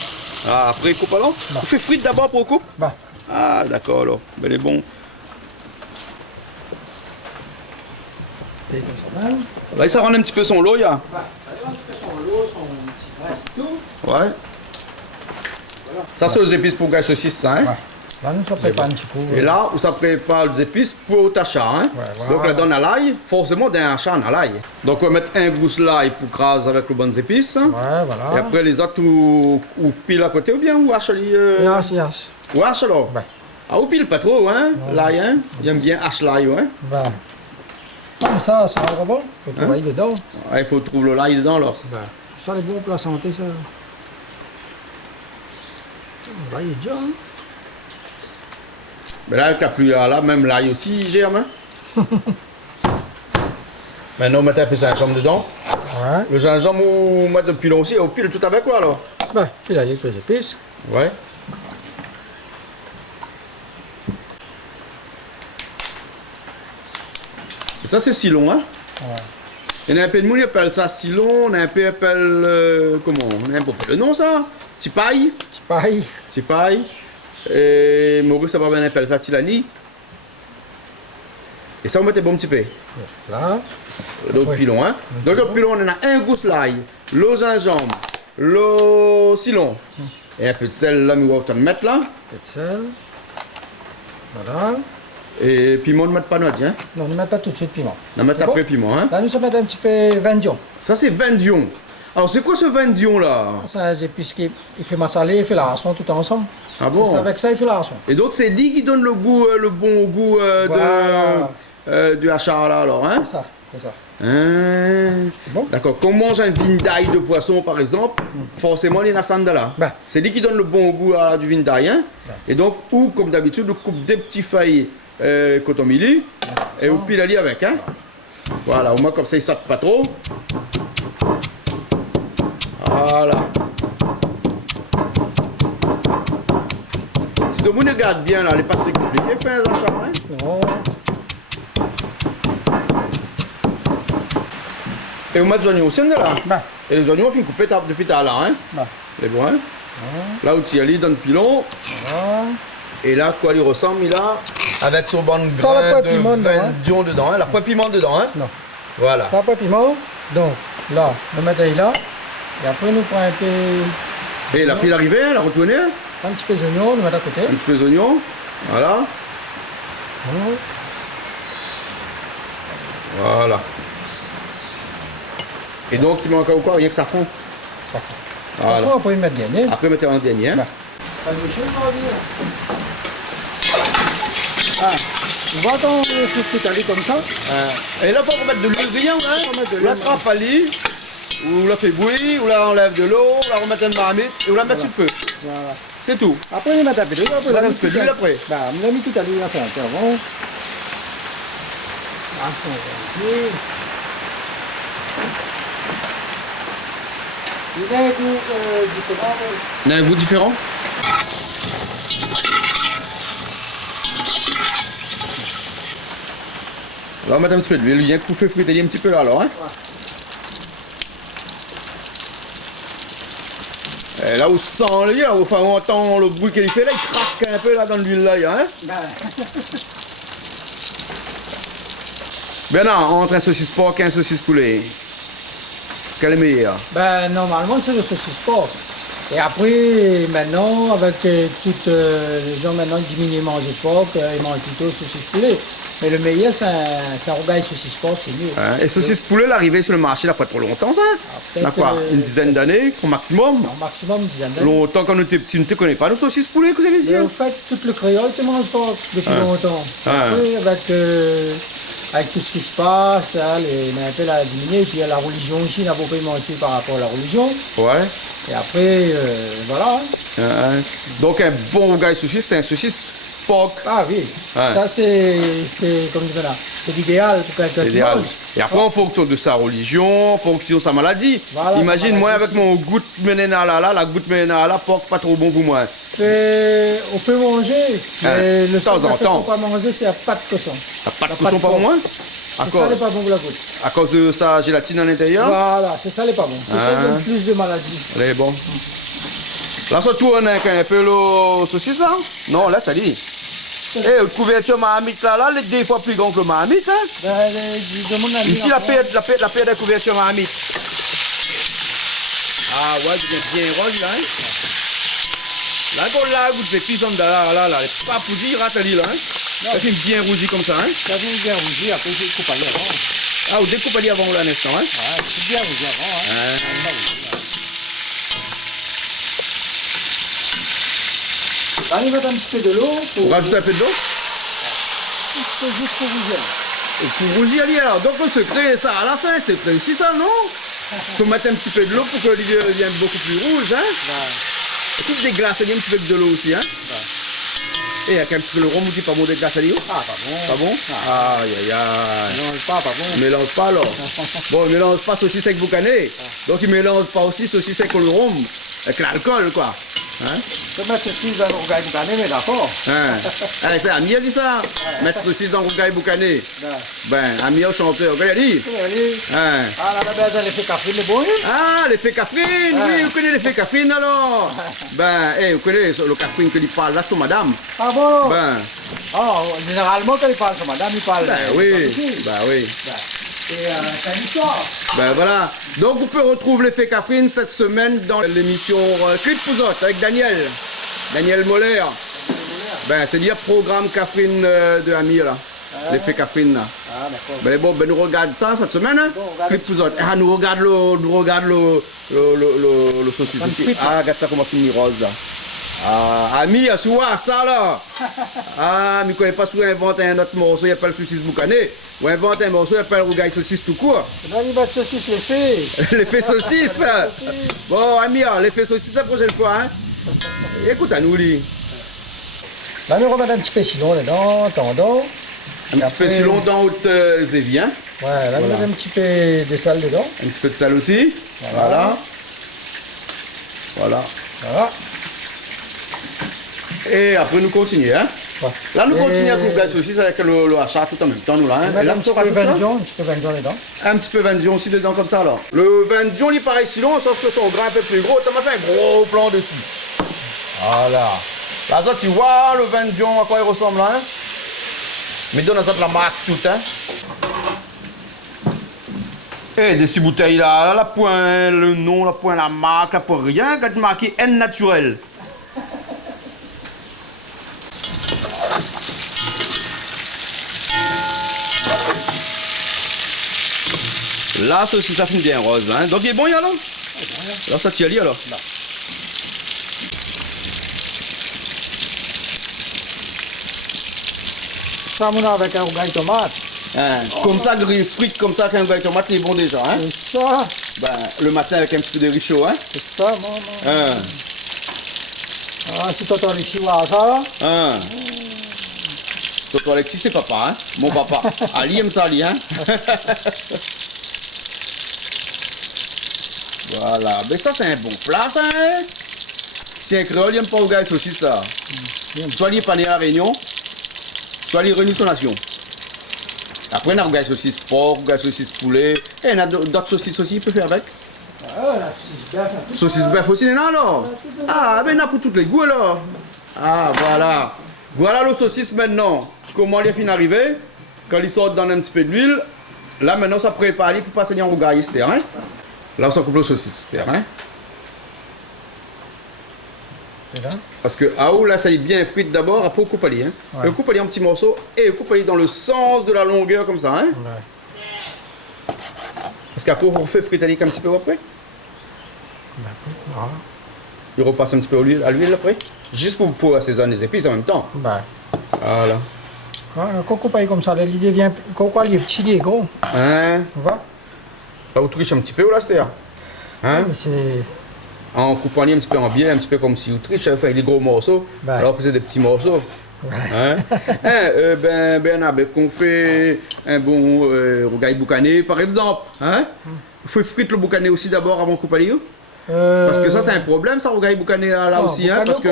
Ah, après, il coupe alors. Non. Vous faites frites d'abord pour couper. Bah, Ah, d'accord, alors. Ben, les bons. et comme ça, même. Là, ça rend un petit peu son lot, il y a. Bah, ça y est, un petit peu son lot, son petit graisse et tout. Ouais. Ça, c'est aux épices pour gagner saucisse, ça, hein. Ouais. Là, nous, ça prépare un petit peu. Et là, où ça prépare les épices pour t'achat, hein. Ouais, voilà. Donc, là, donne à l'ail, forcément, d'un achat à l'ail. Donc, on va mettre un gousse l'ail pour craser avec les bonnes épices. Ouais, voilà. Et après, les autres, ou pile à côté, ou bien, ou hache Yes, yes. Ou hache alors. Ouais. Ah, ou pile pas trop, hein, l'ail, hein. Il aime bien hache l'ail, ouais. Bah. Non, mais ça va bon. Faut travailler dedans. Ouais, il faut trouver l'ail dedans, alors. Bah. Ça, c'est bon pour la santé, ça. Là, il est déjà, hein. Mais là, t'as plus là, même l'ail aussi, il germe, hein. Maintenant, on met un peu de gingembre dedans. Ouais. Le gingembre, on met depuis long aussi, on pile tout avec quoi, alors. Bah, puis là, il y a les épices. Ouais. Et ça, c'est Silon, hein. Ouais. Il y en a un peu de monde qui appelle ça Silon, on a un peu appelle. Comment? On a un peu le nom, ça? Tipaille. C'est pareil. Tipaille. Et Maurice, ça va bien appeler ça Tilani. Et ça, on met un bon petit peu. Là. Donc, Ouais. pilon, hein. Donc, au pilon, on a un gousse l'ail, le gingembre, le Silon. Et un peu de sel, là, nous allons mettre là. Un peu de sel. Voilà. Et piment, on ne met pas notre, hein. Non, ne met pas tout de suite piment. On met C'est après bon? piment, hein. Là, nous sommes mettre un petit peu vendion. Ça, c'est Vendion. Alors, c'est quoi ce Vendion, là? C'est un épice qui il fait massaler, il fait la rançon tout ensemble. Ah bon? C'est avec ça, il fait la rançon. Et donc, c'est lui qui donne le goût, le bon goût Voilà. du hachard, là, alors, hein. C'est ça, c'est ça. Hein. Bon. D'accord. Quand on mange un vin d'ail de poisson, par exemple, forcément, il y a un là. Ben. C'est lui qui donne le bon goût du vin d'ail. Hein. Et donc, ou comme d'habitude, on coupe des petits feuilles coton mili et on pile ali avec. Hein. Voilà, au moins comme ça, il ne saute pas trop. Voilà. Si le monde regarde bien, là, les pâtes très compliquées, fais un achat. Hein. Non. Et on met des oignons aussi de là. Ben. Et les oignons, on finit couper depuis tout à l'heure. Hein. Ben. C'est bon, hein. Là où tu y dans le pilon. Voilà. Et là, quoi, il ressemble, il a avec son bon Sans la grain poêle piment de dedans, hein. Vendion dedans. Hein. La poêle piment dedans, hein. Non. Voilà. Ça n'a pas piment. Donc, là, on met là. Et après, nous prenons un peu. Et la pile arrivée, la retournée. Un petit peu d'oignon, nous mettons à côté. Un petit peu d'oignon. Voilà. Voilà. Et donc, il manque encore quoi? Rien que ça fond. Ça fait. Voilà. Parfois, on peut y mettre gagner. Après, mettez en dernier. Hein. Ben. Ah, tu vois ton sauce étalée comme ça? Et là, faut mettre de l'huile bouillante, hein. Faut mettre de Ou la l'huile. frappe à lit, ou la fait bouillir, ou la enlève de l'eau, ou la remettre une marmite, et ou la mettre sur le feu. Voilà. C'est tout. Après, on met un peu d'huile. Après, On va on mettre un peu d'huile après. Bah, on l'a mis tout à l'heure, là, c'est un peu bon. Ah, c'est un peu. Il a un goût différent. Il y a un goût différent. On va mettre un petit peu d'huile, il y a un coup fait friter un petit peu là alors. Hein. Et là où sent le lien, enfin on entend le bruit qu'il fait là, il craque un peu là dans l'huile là. Hein. Ben non, entre un saucisse porc et un saucisse poulet. Quel est meilleur? Ben, normalement, c'est le saucisse porc. Et après, maintenant, avec toutes les gens maintenant diminuent manger porc, ils mangent plutôt saucisse poulet. Mais le meilleur, c'est un rougail saucisse porc, c'est mieux. Hein, et saucisse poulet, l'arrivée sur le marché, là, pas trop longtemps, ça? peut-être, quoi? Une dizaine d'années, au maximum? Au maximum, une dizaine d'années. Longtemps, quand on était petits, on ne te connaît pas nos saucisses poulet, que vous avez dit? Mais en fait, tout le créole ne mange pas depuis longtemps. Après, avec tout ce qui se passe, là, les impôts a diminué, et puis il y a la religion aussi, n'a pas manqué par rapport à la religion. Ouais. Et après, voilà. Donc un bon rougail saucisse, c'est un saucisse porc. Ah oui, ça c'est comme je dis là, c'est l'idéal pour quelqu'un qui mange. Et après, en fonction de sa religion, en fonction de sa maladie. Voilà, imagine, sa moi, maladie avec mon goutte menena la goutte menena porc, pas trop bon pour moi. On peut manger, mais le seul qu'il ne faut pas manger, c'est la pâte de cochon. La pâte de cochon, pas pour moi? C'est ça, n'est pas bon pour la goutte. À cause de sa gélatine à l'intérieur? Voilà, c'est ça, n'est pas bon. C'est ça qui donne plus de maladies. Elle est bon. Là, ça tourne avec un peu le saucisse, là? Non, là, ça dit. Eh, le couverture mahamite là, il est 2 fois plus grand que le mahamite. Hein? Ici, la paire de couverture mahamite. Ah ouais, c'est bien rose là. Hein? Là, pour la goutte de pisson de là, les pas poudis, ratali là. Hein? Ça fait bien rougi comme ça. Hein? Ça fait bien rougi, après je découpe aller avant. Ah, vous découpez avant là, l'instant. Hein? Ouais, c'est bien rougi avant. Hein? Là, il va mettre un petit peu de l'eau. Pour rajouter un peu d'eau? Juste pour rougir. Et pour rougir, alors. Donc le secret, ça, à la fin, c'est aussi ça, non? Il faut mettre un petit peu de l'eau pour que l'olivier devienne beaucoup plus rouge. Hein? Et tout déglacer un petit peu de l'eau aussi. Hein? Et avec un petit peu le rhum, qui pas bon déglacer l'eau? Ah, pas bon. Pas bon? Aïe, aïe, aïe. Mélange pas bon. Mélange pas alors. Bon, il mélange pas saucisse avec boucané. Donc il mélange pas aussi saucisse avec le rhum. Avec l'alcool, quoi. Hein? Je peux mettre saucisse dans le rougail boucané, mais d'accord. Hein? C'est Amir dit ça. Mettre saucisse dans le rougail boucané. Ben, Amir chanteur, vous avez dit? Hein? Ah, là, ben, l'effet Catherine, c'est bon. Ah, l'effet Catherine, oui, vous connaissez l'effet Catherine alors? Ben, vous connaissez le Catherine que il parle là, c'est madame. Ah bon? Ben. Oh, généralement, quand il parle sur madame, il parle. Ben oui, ben oui. Et c'est une histoire. Ben voilà. Donc vous pouvez retrouver l'effet Catherine cette semaine dans l'émission Clip Pouzotte avec Daniel. Daniel Moller. Ben c'est dire programme Catherine de Amir là. L'effet Catherine là. Ah d'accord. Ben bon, ben nous regarde ça cette semaine. Hein? Bon, Clip Pouzotte. Ah nous regarde le saucisse aussi. Ah regarde ça comment finit rose là. Ah, Ami, à soir, ça là! Ah, mais quand il pas souvent inventé un autre morceau, il appelle saucisse boucané. Ou inventer un morceau, il appelle rougail saucisse tout court. Là, il va de saucisse l'effet. L'effet saucisse! Bon, Ami, l'effet saucisse la prochaine fois, hein? Écoute à nous, lui. Là, nous remettons un petit peu silon dedans, tendons. Un petit peu silon dans haute zévien. Ouais, là, nous mettons un petit peu de sel dedans. Un petit peu de sel aussi. Voilà. Voilà. Voilà. Et après, nous continuons, hein? Ouais. Là, nous continuons à couper la saucisse avec le achat tout en même temps, nous, là. Hein? Et là, un petit peu vin dedans. Un petit peu vin de Dion aussi dedans, comme ça, alors. Le vin de Dion, il paraît si long, sauf que son grain un peu plus gros. Tu m'as fait un gros plan dessus. Voilà. Là, ça, tu vois le vin de Dion, à quoi il ressemble, là, hein? Mais donne ça la marque toute, hein? Et des 6 bouteilles là, la point, le nom, la point, la marque, la point rien, quand tu marqué N naturel. Là, ceci, ça finit bien rose. Hein. Donc, il est bon, alors? Alors, ça, tu as dit, alors? Non. Ça, on a avec un rougail tomate. Hein. Comme ça, grille frites, comme ça, avec un rougail tomate, c'est bon déjà. Hein. C'est ça. Ben, le matin, avec un petit peu de riz chaud. Hein. C'est ça, maman. Hein. Ah, si t'entends les chihuahuas, ça, là? Hein. Tonton Alexis, c'est papa, hein? Mon papa. Ali aime ça, Ali, hein? Voilà. Mais ça, c'est un bon plat, ça, hein? Si un créole, il aime pas au gars aussi, ça. Soit il est pas né à la Réunion, soit il réunit son nation. Après, on a rougail saucisse porc, rougail saucisse poulet. Et on a d'autres saucisses aussi, il peut faire avec. Ah, la saucisse bœuf. Saucisse bœuf aussi, non, alors? Ah, ben, on a pour tous les goûts, alors. Ah, voilà. Voilà le saucisse maintenant. Comment il est fin d'arriver? Quand il sort dans un petit peu d'huile, là maintenant ça prépare pour passer en rougail, c'est hein? Là on coupe le saucisse, hein? là. Parce que haut là ça est bien frite d'abord, après on coupe ali, hein. Ouais. On coupe ali en petits morceaux et on coupe ali dans le sens de la longueur comme ça, hein. Ouais. Parce qu'après on refait frite ali un petit peu après. Voilà. Il repasse un petit peu à l'huile après. Juste pour assaisonner les épices en même temps. Ben. Voilà. Voilà, quand on coupe comme ça, il devient. Quand il est petit, il est gros. Hein. On va. Là on triche un petit peu là, c'est-à-dire. Hein. Mais c'est. En coupant un petit peu en biais, un petit peu comme si vous triche, avec des gros morceaux, Ben. alors que c'est des petits morceaux. Hein? Ben, qu'on fait un bon rogaille boucané par exemple. Hein? Il faut frire le boucané aussi d'abord avant de couper les Parce que ça c'est un problème, ça, rogaille boucané là aussi. Hein? Parce que...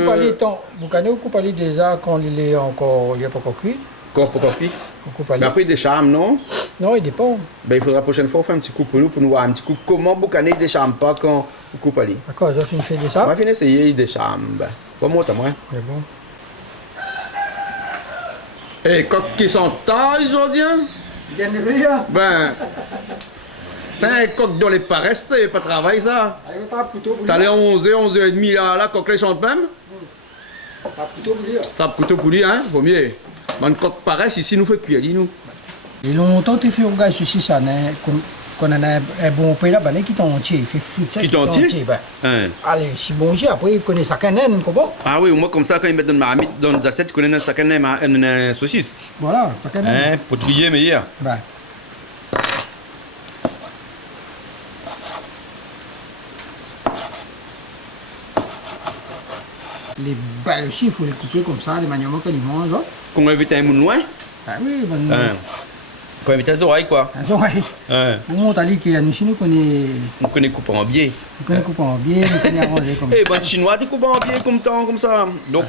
Boucané, on coupe déjà quand il est encore, il n'est pas encore cuit. Corps pour coffee. On coupe Mais après des charmes, non? Non, il dépend. Ben, il faudra la prochaine fois faire un petit coup pour nous voir un petit coup comment boucané ne décharme pas quand on coupe à l'île. D'accord, ça fait des On ça. va finir essayer, il décharme. Ben, pas moi, t'as moi. Mais bon. Et coq qui sont tard aujourd'hui, hein? Bien élevé, hein? Ben, c'est un coq dont les paresses, c'est pas de travail ça. Avec un couteau pour T'as les 11h30 là, coq les chante même. Un couteau pour lire. T'as un couteau pour lui, hein, vaut mieux. Mais un coq paresse ici nous fait cuire, dis-nous. Et longtemps, tu fais un gars ceci, ça, qu'on a un bon pays là, ben, qui est entier, il fait frite ça, Qui est entier? Ben. Hein. Allez, si bon, après, il connaît ça qu'un naine, comment? Ah oui, moi comme ça, quand ils mettent dans ma marmite, dans les assiettes, tu connais ça quand même une saucisse. Voilà, ça qu'un naine. Hein, pour trier meilleur. Ben. Les baies aussi, il faut les couper comme ça, les maniements qu'ils mangent. Hein. Qu'on invite un moun loin. Ah oui, ben. Hein. Faut inviter les oreilles, quoi. Les oreilles. Hein. Pour monter à qui nous, nous connaît. On connaît couper en biais. Nous connaît couper en biais, nous connaît arranger comme ça. Eh, bonne chinoise, tu coupes en biais comme ça. Donc,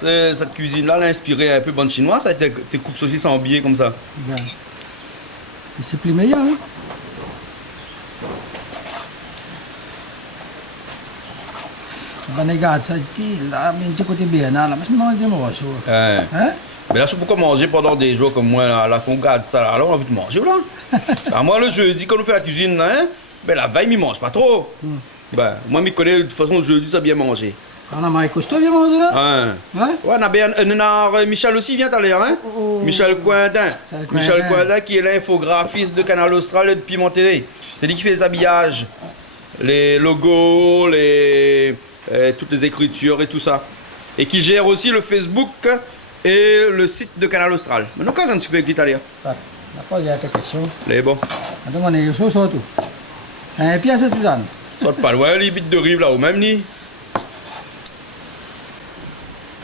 cette cuisine-là l'a inspiré un peu bonne chinoise, ça tes coupes saucisses en biais comme ça. Ben. Et c'est plus meilleur, hein. Ben, regarde, ça, là, mais tu côté bien, là, mais je mange des morceaux. Hein. Hein? Mais là, c'est pourquoi manger pendant des jours comme moi, là qu'on garde ça, là, on a envie de manger, là. Alors, moi, le jeudi, quand on fait la cuisine, là, hein, ben, la veille, il mange pas trop. Ben, moi, je connais, de toute façon, le jeudi, ça bien manger. On a Marie Costaud vient manger là? Hein. Hein? Ouais, on a bien, Michel aussi vient aller, hein. Oh. Michel Cointin. Michel Cointin. Qui est l'infographiste de Canal Austral et de Piment TV. C'est lui qui fait les habillages, les logos, toutes les écritures et tout ça. Et qui gère aussi le Facebook et le site de Canal Austral. Mais nous, quand on s'occupe de l'Italien. Ah, d'accord, il y a quelques questions. Les bon. Attends, on est sur tout. Un pièce de tisane. Soit pas loin, les bits de rive là, au même nid.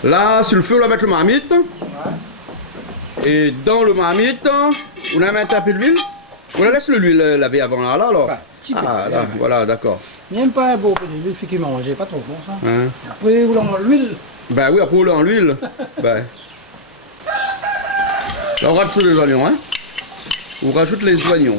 Là, sur le feu, on va mettre le marmite. Et dans le marmite, on a mis un peu d'huile. On la laisse l'huile laver avant là, alors. Ah, là, voilà, d'accord. Il n'aime pas un beau peu d'huile, fait qu'il mange, pas trop bon ça. Hein? Après, vous l'en l'huile. Ben oui, après on dans l'huile. Ben. Là, on rajoute les oignons, hein. On rajoute les oignons.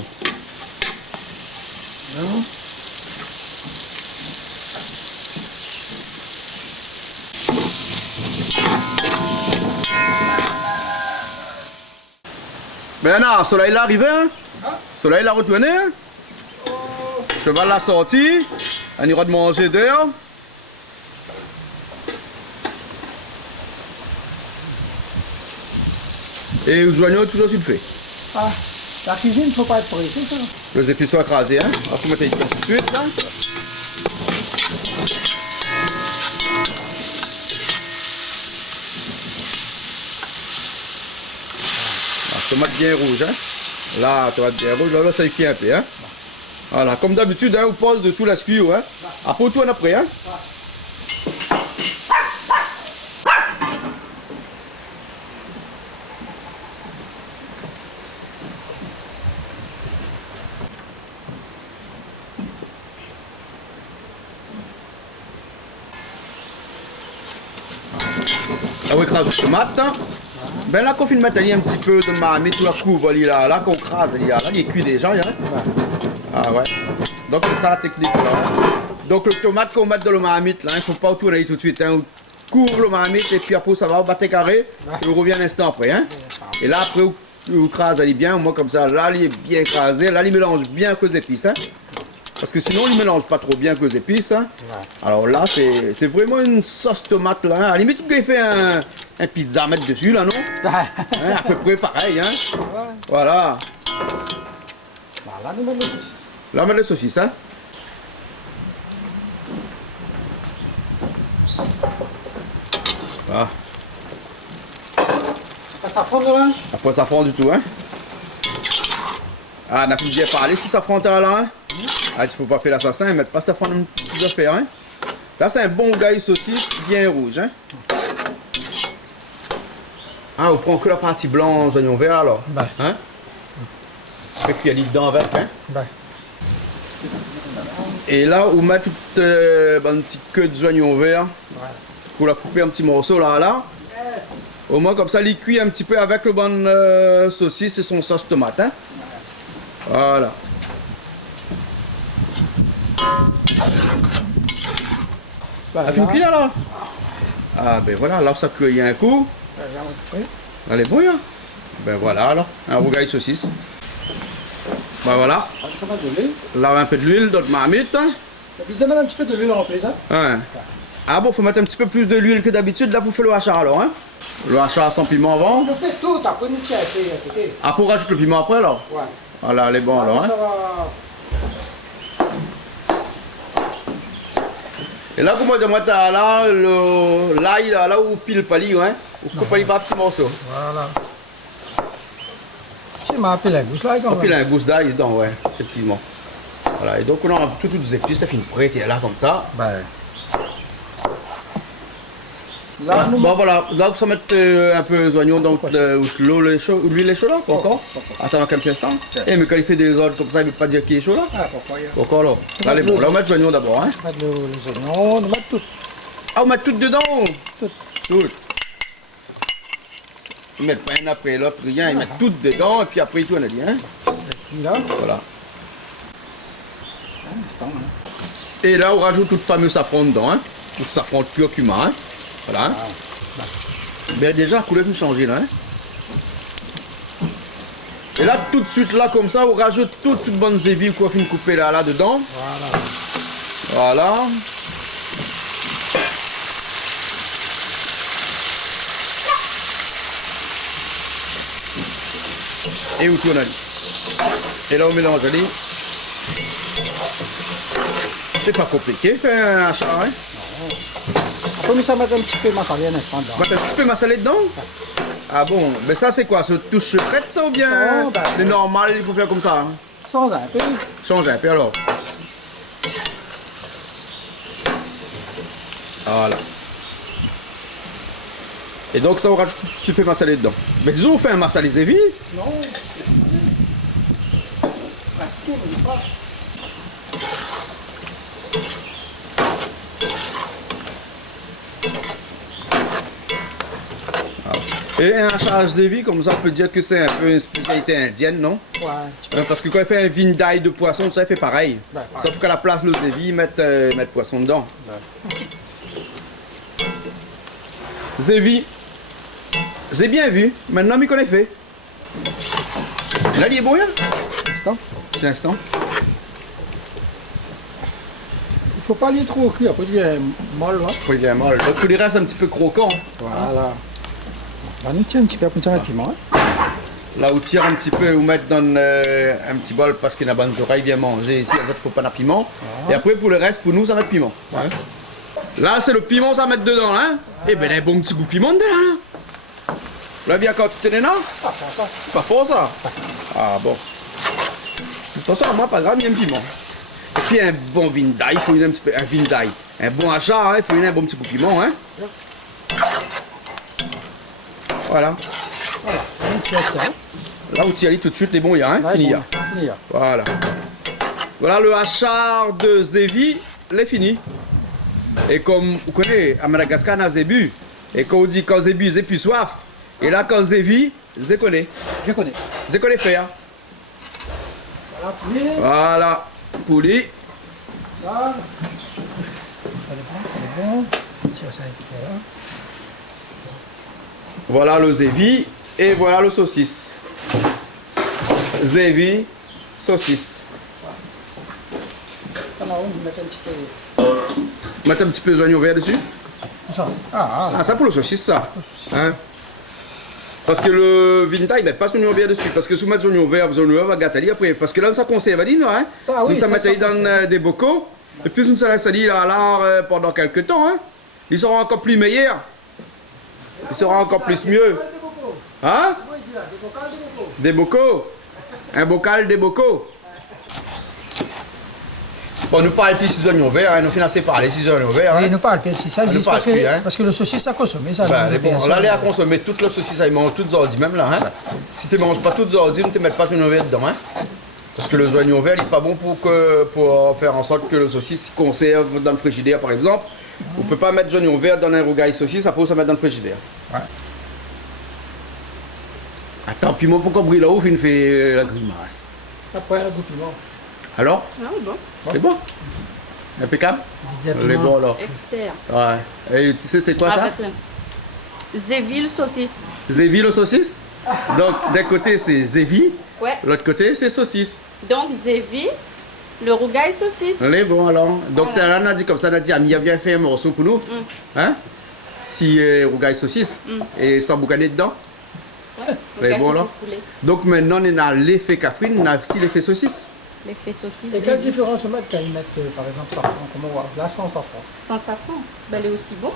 Ben non, soleil là arrivé, hein. Soleil là retourné, hein. Cheval l'a sorti. On ira de manger dehors. Et les oignons toujours sur le feu. Ah, la cuisine, il ne faut pas être pressé, ça. Les épices sont écrasés, hein. On va mettre les épices tout de suite, là. La tomate bien rouge, hein. Là, tomate bien rouge, là, ça cuit un peu, hein. Voilà, comme d'habitude, hein, on pose dessous la scuille, hein. Après, tout en après, hein. Là, on écrase la tomate. Ben là, qu'on finit de mettre un petit peu de marmite, tout la couvre, là qu'on crase, là, il est cuit déjà, hein. Ah ouais. Donc c'est ça la technique là. Hein. Donc le tomate qu'on met dans le marmite là, il ne faut pas tourner tout de suite. Hein. On couvre le marmite et puis après ça va, on batte carré et on revient un instant après. Hein. Et là après on crase bien, moi comme ça, là il est bien écrasé, là il mélange bien avec les épices. Hein. Parce que sinon, il ne mélange pas trop bien que les épices. Hein. Ouais. Alors là, c'est vraiment une sauce tomate. Là, hein. À la limite, tu peux faire un pizza à mettre dessus, là, non? Hein, à peu près pareil. Hein. Ouais. Voilà. Bah, là, nous mettons les saucisses. Là, on met les saucisses. Hein. Voilà. Pas safran là? Après, ça fond du tout. Hein. Ah, on a pu bien parler si ça fond là. Hein. Ah, il ne faut pas faire l'assassin, mettre pas ça fond une petite affaire. Hein. Là, c'est un bon gaille saucisse bien rouge. Hein. Ah, on prend que la partie blanche, oignon vert alors. Ben. Hein? Et puis il y a dedans avec. Hein? Ben. Et là, on met toute une petite queue d'oignon vert. Ouais. Pour la couper en petits morceaux là. Yes. Au moins comme ça, il cuit un petit peu avec le bon saucisse et son sauce tomate. Hein? Voilà. Ben, Ah, tu me cuis là, là? Ah ben voilà, là ça cuit un coup. Elle est bonne, hein? Ben voilà alors, un rougail saucisse. Ben voilà, Ça va de l'huile. là un peu de l'huile, d'autres marmites. Hein? Vous avez un petit peu de l'huile en plus, hein? Ouais. Ah bon, faut mettre un petit peu plus de l'huile que d'habitude là pour faire le hachard alors. Hein? Le hachard sans piment avant. On le fait tout, après nous tiens à côté. Ah, pour rajouter le piment après alors? Ouais. Voilà, elle est bonne alors. Hein? Ça va. Et là, comment dire, moi, t'as là, l'ail, là où pile pali, hein? Où coupe pali par petits morceaux. Voilà. C'est ma appelé la gousse là quand Et puis même. il y a un gousse d'ail dedans, ouais, effectivement. Voilà, et donc on a toutes les épices, ça fait une prête, et là comme ça. Ben. Là, nous. Bon voilà, là vous mettre un peu les oignons, donc l'huile est chaude là, pas encore. Attends un petit instant. Et mais quand il fait des ordres comme ça, il ne veut pas dire qu'il est chaud là. Ah, pourquoi il y a. Encore là. Allez bon, là on met les oignons d'abord. Hein. Mettre les oignons, on met tout. Ah, on met tout dedans. Tout. Tout. Ils mettent pas un après l'autre, rien, ils mettent tout dedans, et puis après tout on a dit. Hein. Là. Voilà. Un instant, hein. Et là on rajoute tout le fameux safran dedans. Hein. Tout le safran de curcuma. Hein. Voilà. Mais déjà, la couleur vient changer là. Hein. Et là, tout de suite, là, comme ça, on rajoute toute bonne zévie qu'on finit couper là dedans. Voilà. Voilà. Et on tourne. Et là, on mélange. Allez. C'est pas compliqué, faire un achat. Hein. Après, ça mettre un petit peu massalé un instant dedans. Mettre un petit peu massalé dedans. Ah bon, mais ça c'est quoi? Ce touche secrète ça ou bien Oh, bah, le normal il faut faire comme ça? Hein? Sans un peu. Change un peu alors. Voilà. Et donc ça on rajoute un petit peu massalé dedans. Mais disons on fait un massalé zévi. Non. Pratiquer, mais pas. Et un achat zévi comme ça on peut dire que c'est un peu une spécialité indienne, non? Ouais. Parce que quand il fait un vin d'ail de poisson, ça il fait pareil. Ouais. Sauf qu'à la place le zévi, mettre poisson dedans. Zévi. J'ai bien vu, maintenant il connaît fait. Là il est bon, hein? Instant. C'est l'instant. Il faut pas aller trop cuit, après il y a un molle là. Oui, il est mal. Donc il reste un petit peu croquant. Voilà. On va nous tirer un petit peu pour le piment. Hein. Là où tire un petit peu, ou mettre dans un petit bol parce qu'il a bonnes oreilles bien manger. Ici, en fait, il faut pas de piment. Et après, pour le reste, pour nous, ça va être piment. Ouais. Là, c'est le piment, ça va mettre dedans. Hein. Et ben, un bon petit goût piment dedans. Hein. Là, bien quand tu tenais là. Pas fort ça. Ah bon. De toute façon, moi, pas grave, il y a un piment. Et puis, un bon vin d'ail, il faut un petit peu. Un vin d'ail. Un bon achat, hein, il faut un bon petit goût piment. Hein. Voilà. Voilà. On tire ça. Là où tu y allais tout de suite, les bons, il y a, hein, Ouais, fini. bon, Hein. fini. Voilà. Voilà le hachard de zévi, il est fini. Et comme vous connaissez, à Madagascar, on a zébu. Et quand on dit quand zébu, j'ai plus soif. Et là, quand zévi, j'ai connais. Je connais. J'ai connais faire. Voilà, poulet. Voilà. Poulet. Ça. Ça dépend, c'est bon. On tire ça avec là. Voilà le zévi. Et voilà le saucisse. Zévi, saucisse. on met un petit peu. Mettre un petit peu d'oignon vert dessus. Ça. Ah, ça pour le saucisse, ça. Hein? Parce que le vinta, il met pas son oignon vert dessus. Parce que si vous mettez son oignon vert, vous va gâter après. Parce que là, ça conserve, non, hein? Ça, oui, ça met ça dans des bocaux. Et puis, on laisse là pendant quelques temps, hein? Ils seront encore plus meilleurs. Ils seront encore plus mieux. Hein? Des bocaux. Un bocal, des bocaux. Bon, nous parlons plus des oignons verts, hein, nous finissons par les 6 oignons verts. Hein. Oui, nous parlons plus de ça, nous parce, plus, hein. parce que le saucisse, ça consomme. Ça, bon, là, les à consommer toute la saucisse, ils mangent toutes ordi, même là. Hein. Si tu ne manges pas toutes ordi, ne te mets pas de oignons verts dedans. Hein. Parce que le oignon vert, il n'est pas bon pour faire en sorte que le saucisse conserve dans le frigidaire, par exemple. On ne peut pas mettre de oignons verts dans un rougail saucisse, après ça mettre dans le frigidaire. Ouais. Attends, puis moi, pourquoi brûler là-haut, il fait la grimace? Après, le goût piment. Alors? Ah, bon. C'est bon? Impeccable? Les bons alors. Excellent. Ouais. Et tu sais c'est quoi ça? Zéville saucisse. Zéville aux saucisses? Donc d'un côté c'est zévi, Ouais. l'autre côté c'est saucisse. Donc zéville, le rougail saucisse. Les bons alors. Donc Voilà. on a dit comme ça, on a dit Ami viens faire un morceau pour nous. Hein? Si rougail saucisse et sans boucaner dedans. Ouais. Les Rougail bons là. saucisse poulet. Donc maintenant on a l'effet cafrine, on a aussi l'effet saucisse. L'effet saucisse. Et quelle zéville. différence on met quand ils mettent, par exemple, safran? Comment on voit? Là, sans safran. Sans safran. Ben, elle est aussi bon.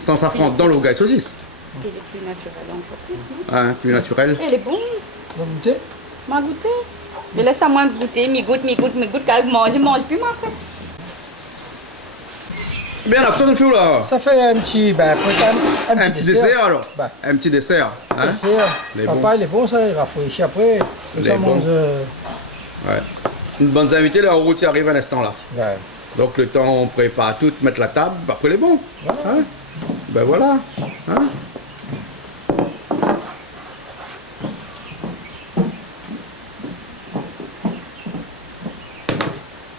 Sans safran dans le rougail saucisse. Elle est plus naturelle encore plus, non? Hein, plus naturel. Elle est bonne. Vous goûtez? M'a goûté. Mais laisse-moi goûter, mi goûte, car je mange plus, moi, après. Bien là, ça nous fait où là? Ça fait un petit, peut-être Un petit dessert alors. Bah. Un petit dessert. Hein? Les bons. Papa, il est bon, ça, il rafraîchit après. Tout Les ça bons. mange. Ouais. Une bonne invitée, là, en route, il arrive un instant là. Ouais. Donc le temps, on prépare tout, mettre la table, après les bons. Voilà. Hein? Ben voilà. Hein?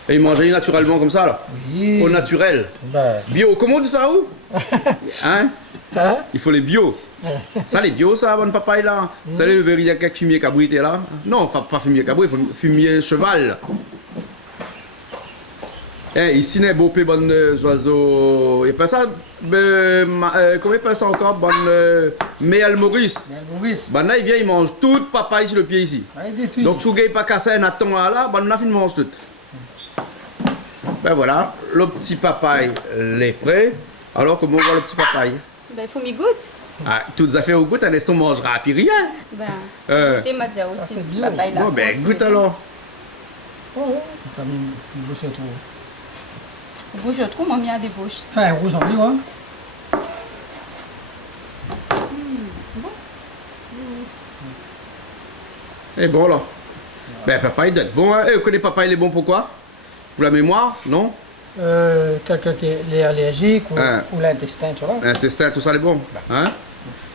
Et ils mangent naturellement comme ça là. Oui. Au naturel. Ben. Bio, comment on dit ça où? Hein? Hein? Il faut les bio. Ça, les bio, ça, bonne papaye là. Ça, le véritable quelques fumier cabrité là. Non, enfin, pas fumier cabri, il faut fumier cheval. Eh, ici, il y a beau bonnes oiseaux. Et pas ça, comment il appelle ça encore? Bonne Méal Maurice. Maurice. Ben là, il vient, il mange toute papaye sur le pied ici. Ah, il détruit. Donc, si vous n'avez pas cassé un aton là, ben là, il mange tout. Ben voilà, le petit papaye, l'est prêt. Alors, comment on voit le petit papaye? Ben, il faut m'y goûter. Ah, toutes les affaires au goût, un instant mangera, puis rien. Ben, goûter m'a dit aussi, c'est le petit dur. papaye là. Bon, ben, goûte alors. Oh, ouais. T'as mis une bouche trop. Bouche, je trouve, moi, mis à des bouches. Enfin, un rouge en bleu, hein. Et bon, là. Ben, papaye doit être bon, hein. Vous connaissez papaye, il est bon pourquoi? Pour la mémoire, non? Quelqu'un qui est allergique ou l'intestin, tu vois. L'intestin, tout ça, il est bon. Hein?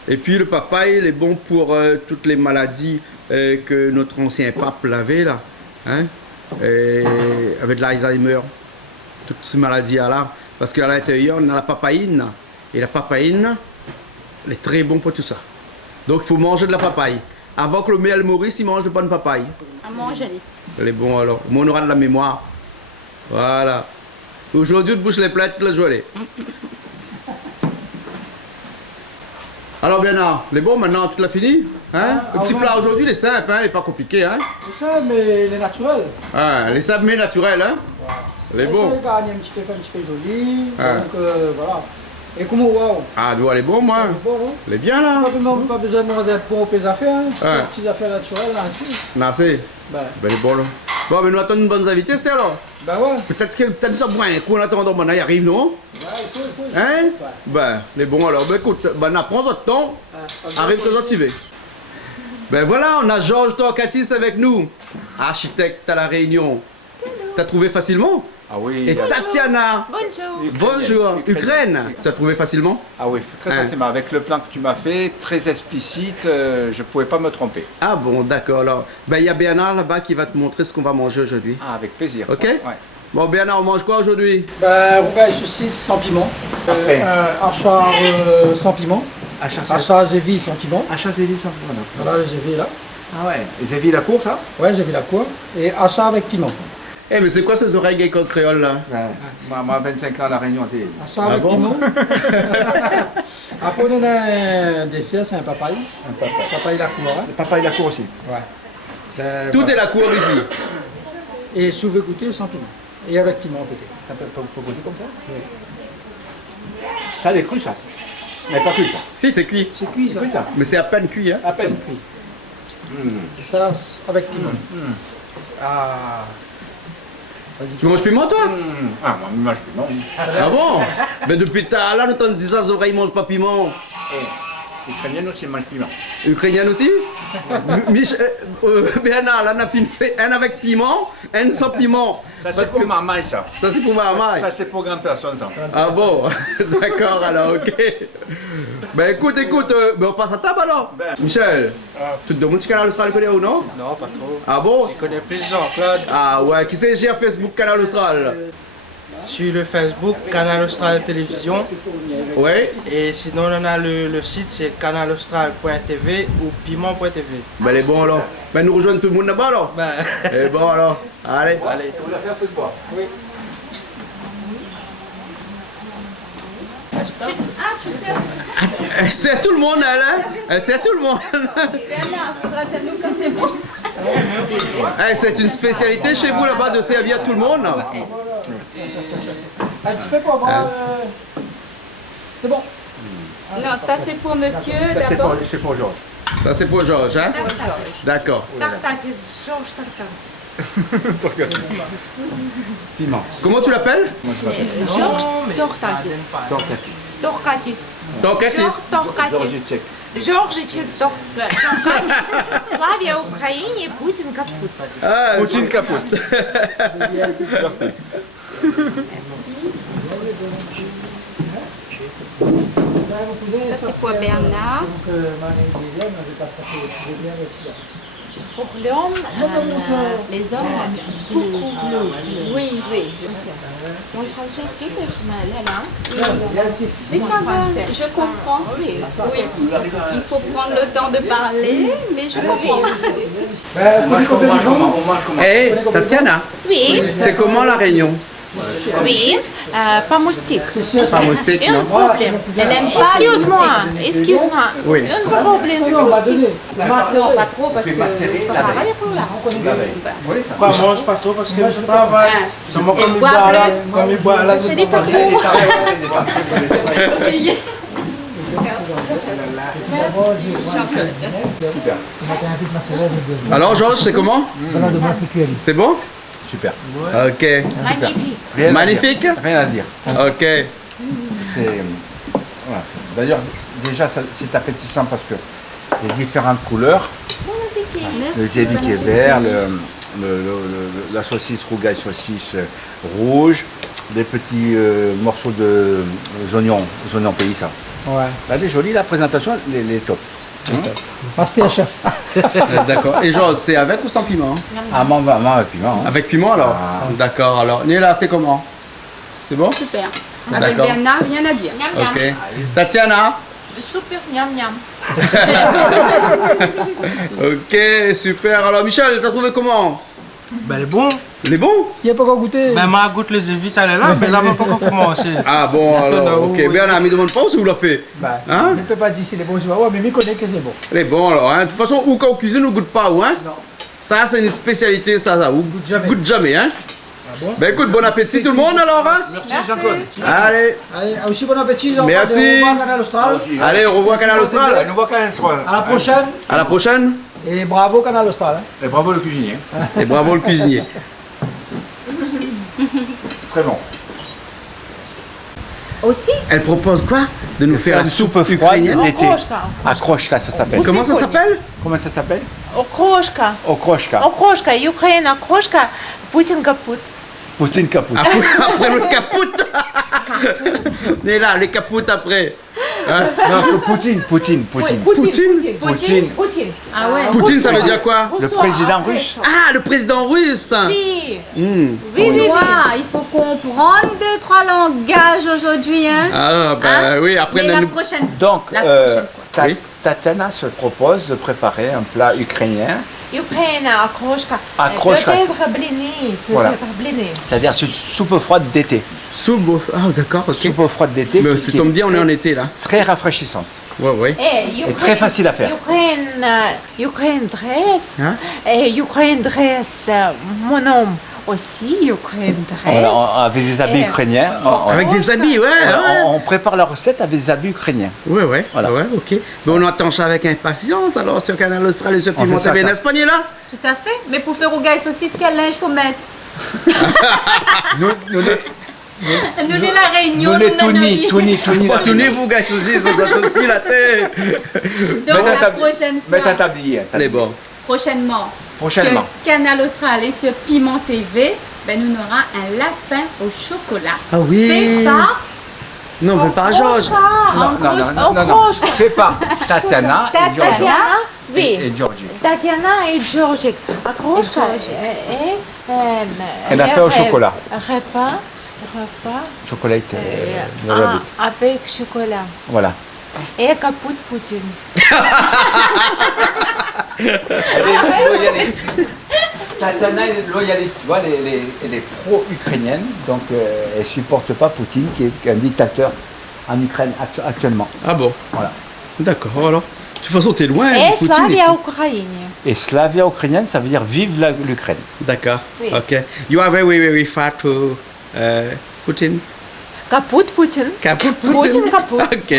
Et puis, le papaye, il est bon pour toutes les maladies que notre ancien pape l'avait, là. Hein? Et avec l'Alzheimer. Toutes ces maladies-là. Parce qu'à l'intérieur, on a la papaïne. Et la papaïne, elle est très bon pour tout ça. Donc, il faut manger de la papaye. Avant que le Méal Maurice, il mange de bonne papaye. À manger. Elle est bon alors. Mais on aura de la mémoire. Voilà. Aujourd'hui, on te bouche les plats toute la journée. Alors, Bernard, les bons maintenant, tu l'as fini? Hein? Le petit plat aujourd'hui, il est simple, hein? Il n'est pas compliqué. Hein? C'est ça, mais il est naturel. Ah, les sables mais naturels. Hein? Les bons. Ça, il gagne un petit peu joli. Ah. Donc, voilà. Et comment, waouh? Ah, tu vois, les bons, moi. Bon, hein? Les bien là. Pas besoin de manger pour les affaires. Hein. C'est Ouais. des petites affaires naturelles, là, ici. Merci. Ben, Ben, les bons là. Bon, mais nous attendons une bonne invitée, c'était alors. ben ouais. Peut-être ça boit un coup en attendant, bon, il arrive, non? Ouais, il faut. Hein? Ouais. Ben, les bons alors. Ben, écoute, ben, prends votre temps. Arrive quand tu veux. Ben voilà, on a Georges Torcatis avec nous, architecte à La Réunion. T'as trouvé facilement? Ah oui. Et Tatiana, Bonjour. bonjour, Ukraine. T'as trouvé facilement? Ah oui, très facilement. Avec le plan que tu m'as fait, très explicite, je ne pouvais pas me tromper. Ah bon, d'accord. Alors, ben il y a Bernard là-bas qui va te montrer ce qu'on va manger aujourd'hui. Ah, avec plaisir. Ok? Ouais. Bon, Bernard, on mange quoi aujourd'hui? Ben, rougail saucisse sans piment. Parfait. Achar sans piment. Achar zévi sans piment. Achat Zévi sans piment. Voilà le zévi là. Ah ouais. Et Zévi la cour, ça? Ouais, zévi la cour. Et achar avec piment. Eh, mais c'est quoi ces oreilles geckos créoles là? Moi, 25 ans à La Réunion, t'es... Ça avec piment. Après, on a un dessert, c'est un papaye. Un papaye. Papaye la cour. Hein? Le papa, il a court aussi. Ouais. Tout est la cour ici. Et si vous voulez goûter, sans piment. Et avec piment peut-être. Ça peut goûter comme ça? Oui. Ça, elle est crue, ça. Elle n'est pas cuite, ça. Si, c'est cuit. C'est cuit ça. C'est cuit, ça. Mais c'est à peine cuit, hein. À peine. Cuit. Et ça, avec piment. Ah. Tu manges piment, toi? Ah, moi, je mange piment. Ah bon? Mais depuis tard, là, nous t'en disant que les oreilles mangent pas piment. Ukrainienne aussi, elle mange piment. Ukrainienne aussi? Bernard, là, on a fait un avec piment, un sans piment. Ça, c'est pour maman, ça. Ça, c'est pour ma maman. Ça, c'est pour grande personne, ça. Ah bon? D'accord, alors, ok. Ben écoute, ben, on passe à table alors. Michel, tu te demandes si Canal Austral connaît ou non? Non, pas trop. Ah bon? Je connais plus Jean-Claude. Ah ouais, qui c'est sur Facebook Canal Austral? Sur le Facebook, Canal Austral Télévision. Ouais. Et sinon, on a le site, c'est canalaustral.tv ou piment.tv. Ben les bons alors. Ben nous rejoindre tout le monde là-bas alors. Ben, Et bon alors, allez. allez. Vous la faire ce soir? Oui. Ah, tu sais, C'est tout le monde elle, hein? C'est tout le monde. Bernard, faudra dire nous quand c'est bon. Eh, c'est une spécialité chez vous là-bas de servir tout le monde. Un petit peu pour voir. C'est bon. Non, ça c'est pour monsieur Ça, d'abord. c'est pour Georges. Ça c'est pour Georges, hein? D'accord. Tartatis, Georges Tartatis. Piment. Comment tu l'appelles? Georges Tortatis. Tortatis. Torkatis. Torkatis. Georges Torkatis. Georges Georges Torkatis. Славя Украине, Путин капут. Ah, Poutine capote. Merci. Ça c'est pour Bernard. Donc, Marie Guillaume, je passe à faire aussi bien avec ça. Pour l'homme, les hommes mangent beaucoup bleu. Oui, oui. Mon français est super mal, là. Mais ça va, je comprends. Oui. Il faut prendre le temps de parler, mais je comprends. Ben, vous On mange comment? Eh, Tatiana, Oui, c'est comment la Réunion? oui. Pas moustique. Pas moustique, Un non? problème. Elle aime pas les Excuse-moi, moustiques. excuse-moi. Oui. Un problème. on va donner. Non, pas trop parce que ça travaille pour là. Oui, ça. Pas mange pas trop parce que je travaille. C'est moi Et comme il bois boit là. plus. Comme il boit là. C'est des pas trop. Alors Georges, c'est comment? C'est bon? Super. Ok. Magnifique. Rien à Magnifique? dire. Rien à dire. Ok. C'est- voilà, d'ailleurs, déjà, c'est appétissant parce que les différentes couleurs, le zébi qui est vert, la saucisse rougaille, saucisse rouge, des petits morceaux d'oignons pays, ça. Ouais. Elle est jolie, la présentation, les top. Masterchef. D'accord. Et Georges, c'est avec ou sans piment? Ah, maman, et piment. Hein. Avec piment alors? D'accord. Alors, Néla, c'est comment? C'est bon? Super. Avec D'accord. Bernard, rien à dire. Miam miam. Ok. Tatiana? Super miam miam. Ok, super. Alors Michel, t'as trouvé comment? Ben, elle est bon. Il est bon? Il n'y a pas encore goûté. Ben, ma goûte les évites, elle est là, mais là, on va pas encore commencer. Ah bon, alors, ok. Bernard, me demande pas si vous l'a fait. Bah, Hein? je ne peux pas dire si c'est bon, ouais, mais il connaît que c'est bon. Il est bon alors, hein. De toute façon, ou quand on cuisine, on goûte pas, ou, hein? Non. Ça, c'est une spécialité, ça. Ou Goûte jamais. goûte jamais, hein? bon? Ben écoute, bon appétit tout le monde alors, hein? Merci Jean-Claude. Allez, Allez, aussi bon appétit. Merci. Au revoir, Canal Austral. allez, au revoir Canal Austral. Nous voit quand même soir. À la prochaine. À la prochaine. Et bravo, Canal Austral. Hein. Et bravo le cuisinier. Et bravo le cuisinier. Très bon. Aussi, Elle propose quoi? De nous faire la soupe froide ukrainienne. d'été. Окрошка. Akroshka, ça s'appelle. Comment ça s'appelle? Comment ça s'appelle? Окрошка. Okroshka. Окрошка. Украина окрошка. Путин капут. Poutine capote. Après le capoute. On est là, les capoutes après. Hein? Non, Poutine. Poutine. Poutine. ah ouais. Poutine, ça veut dire quoi? Le président russe. Ah, le président russe. Oui. Hmm. Oui. Ouah, il faut comprendre 2-3 langages aujourd'hui, hein. Ah, ben Hein? oui, après Mais la nous- prochaine fois. Donc, La prochaine fois. Tatiana se propose de préparer un plat ukrainien Ukraine, окрошка. Окрошка. Peut-être blini, Voilà. peut-être blini. C'est-à-dire soupe froide d'été. Soupe, ah d'accord, ok. Soupe froide d'été. Mais qui ça tombe bien, on est en très- été là. Très rafraîchissante. Ouais. Et très facile à faire. Ukraine dress. Hein? Et Ukraine dress, mon homme aussi, Ukraine dress. Voilà, avec des habits Et- ukrainiens. Avec des habits, ouais. On prépare la recette avec des habits ukrainiens. Ouais, Voilà. ouais, ok. Mais on attend ça avec impatience alors sur Canal Austral et sur On fait Piment ça, TV, quand- n'est-ce pas, là? Tout à fait. Mais pour faire au gars et saucisse, quel linge faut mettre? Nous, Nous, les la Réunion, nous les Touni. Tenez-vous, gars, aussi, ça doit aussi la tête. Donc la prochaine Mettre un fois, tablier. Allez, bon. prochainement, Prochainement. sur Canal Austral et sur Piment TV, ben, nous aurons un lapin au chocolat. Ah oui. Fait par Non, mais pas Georges. Non. Fait par Tatiana et Giorgio. Tatiana, oui. Et Giorgi. Tatiana et Georges. Окрошка. Un lapin au chocolat. Repas. Chocolat rabbit. Avec chocolat. Voilà. Et capote Poutine. Elle est loyaliste. Tatiana est loyaliste, tu vois, elle est pro-ukrainienne, donc elle ne supporte pas Poutine, qui est un dictateur en Ukraine actuellement. Ah bon. Voilà. D'accord, alors. De toute façon, t'es loin. Et Poutine, Slavia ici. Ukraine. Et Slavia ukrainienne, ça veut dire vive l'Ukraine. D'accord. Oui. Ok. You are very, very far to Putin. Capote Poutine. Caput Poutine capote. Ok.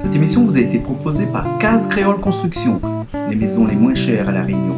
Cette émission vous a été proposée par Case Créole Construction, les maisons les moins chères à La Réunion.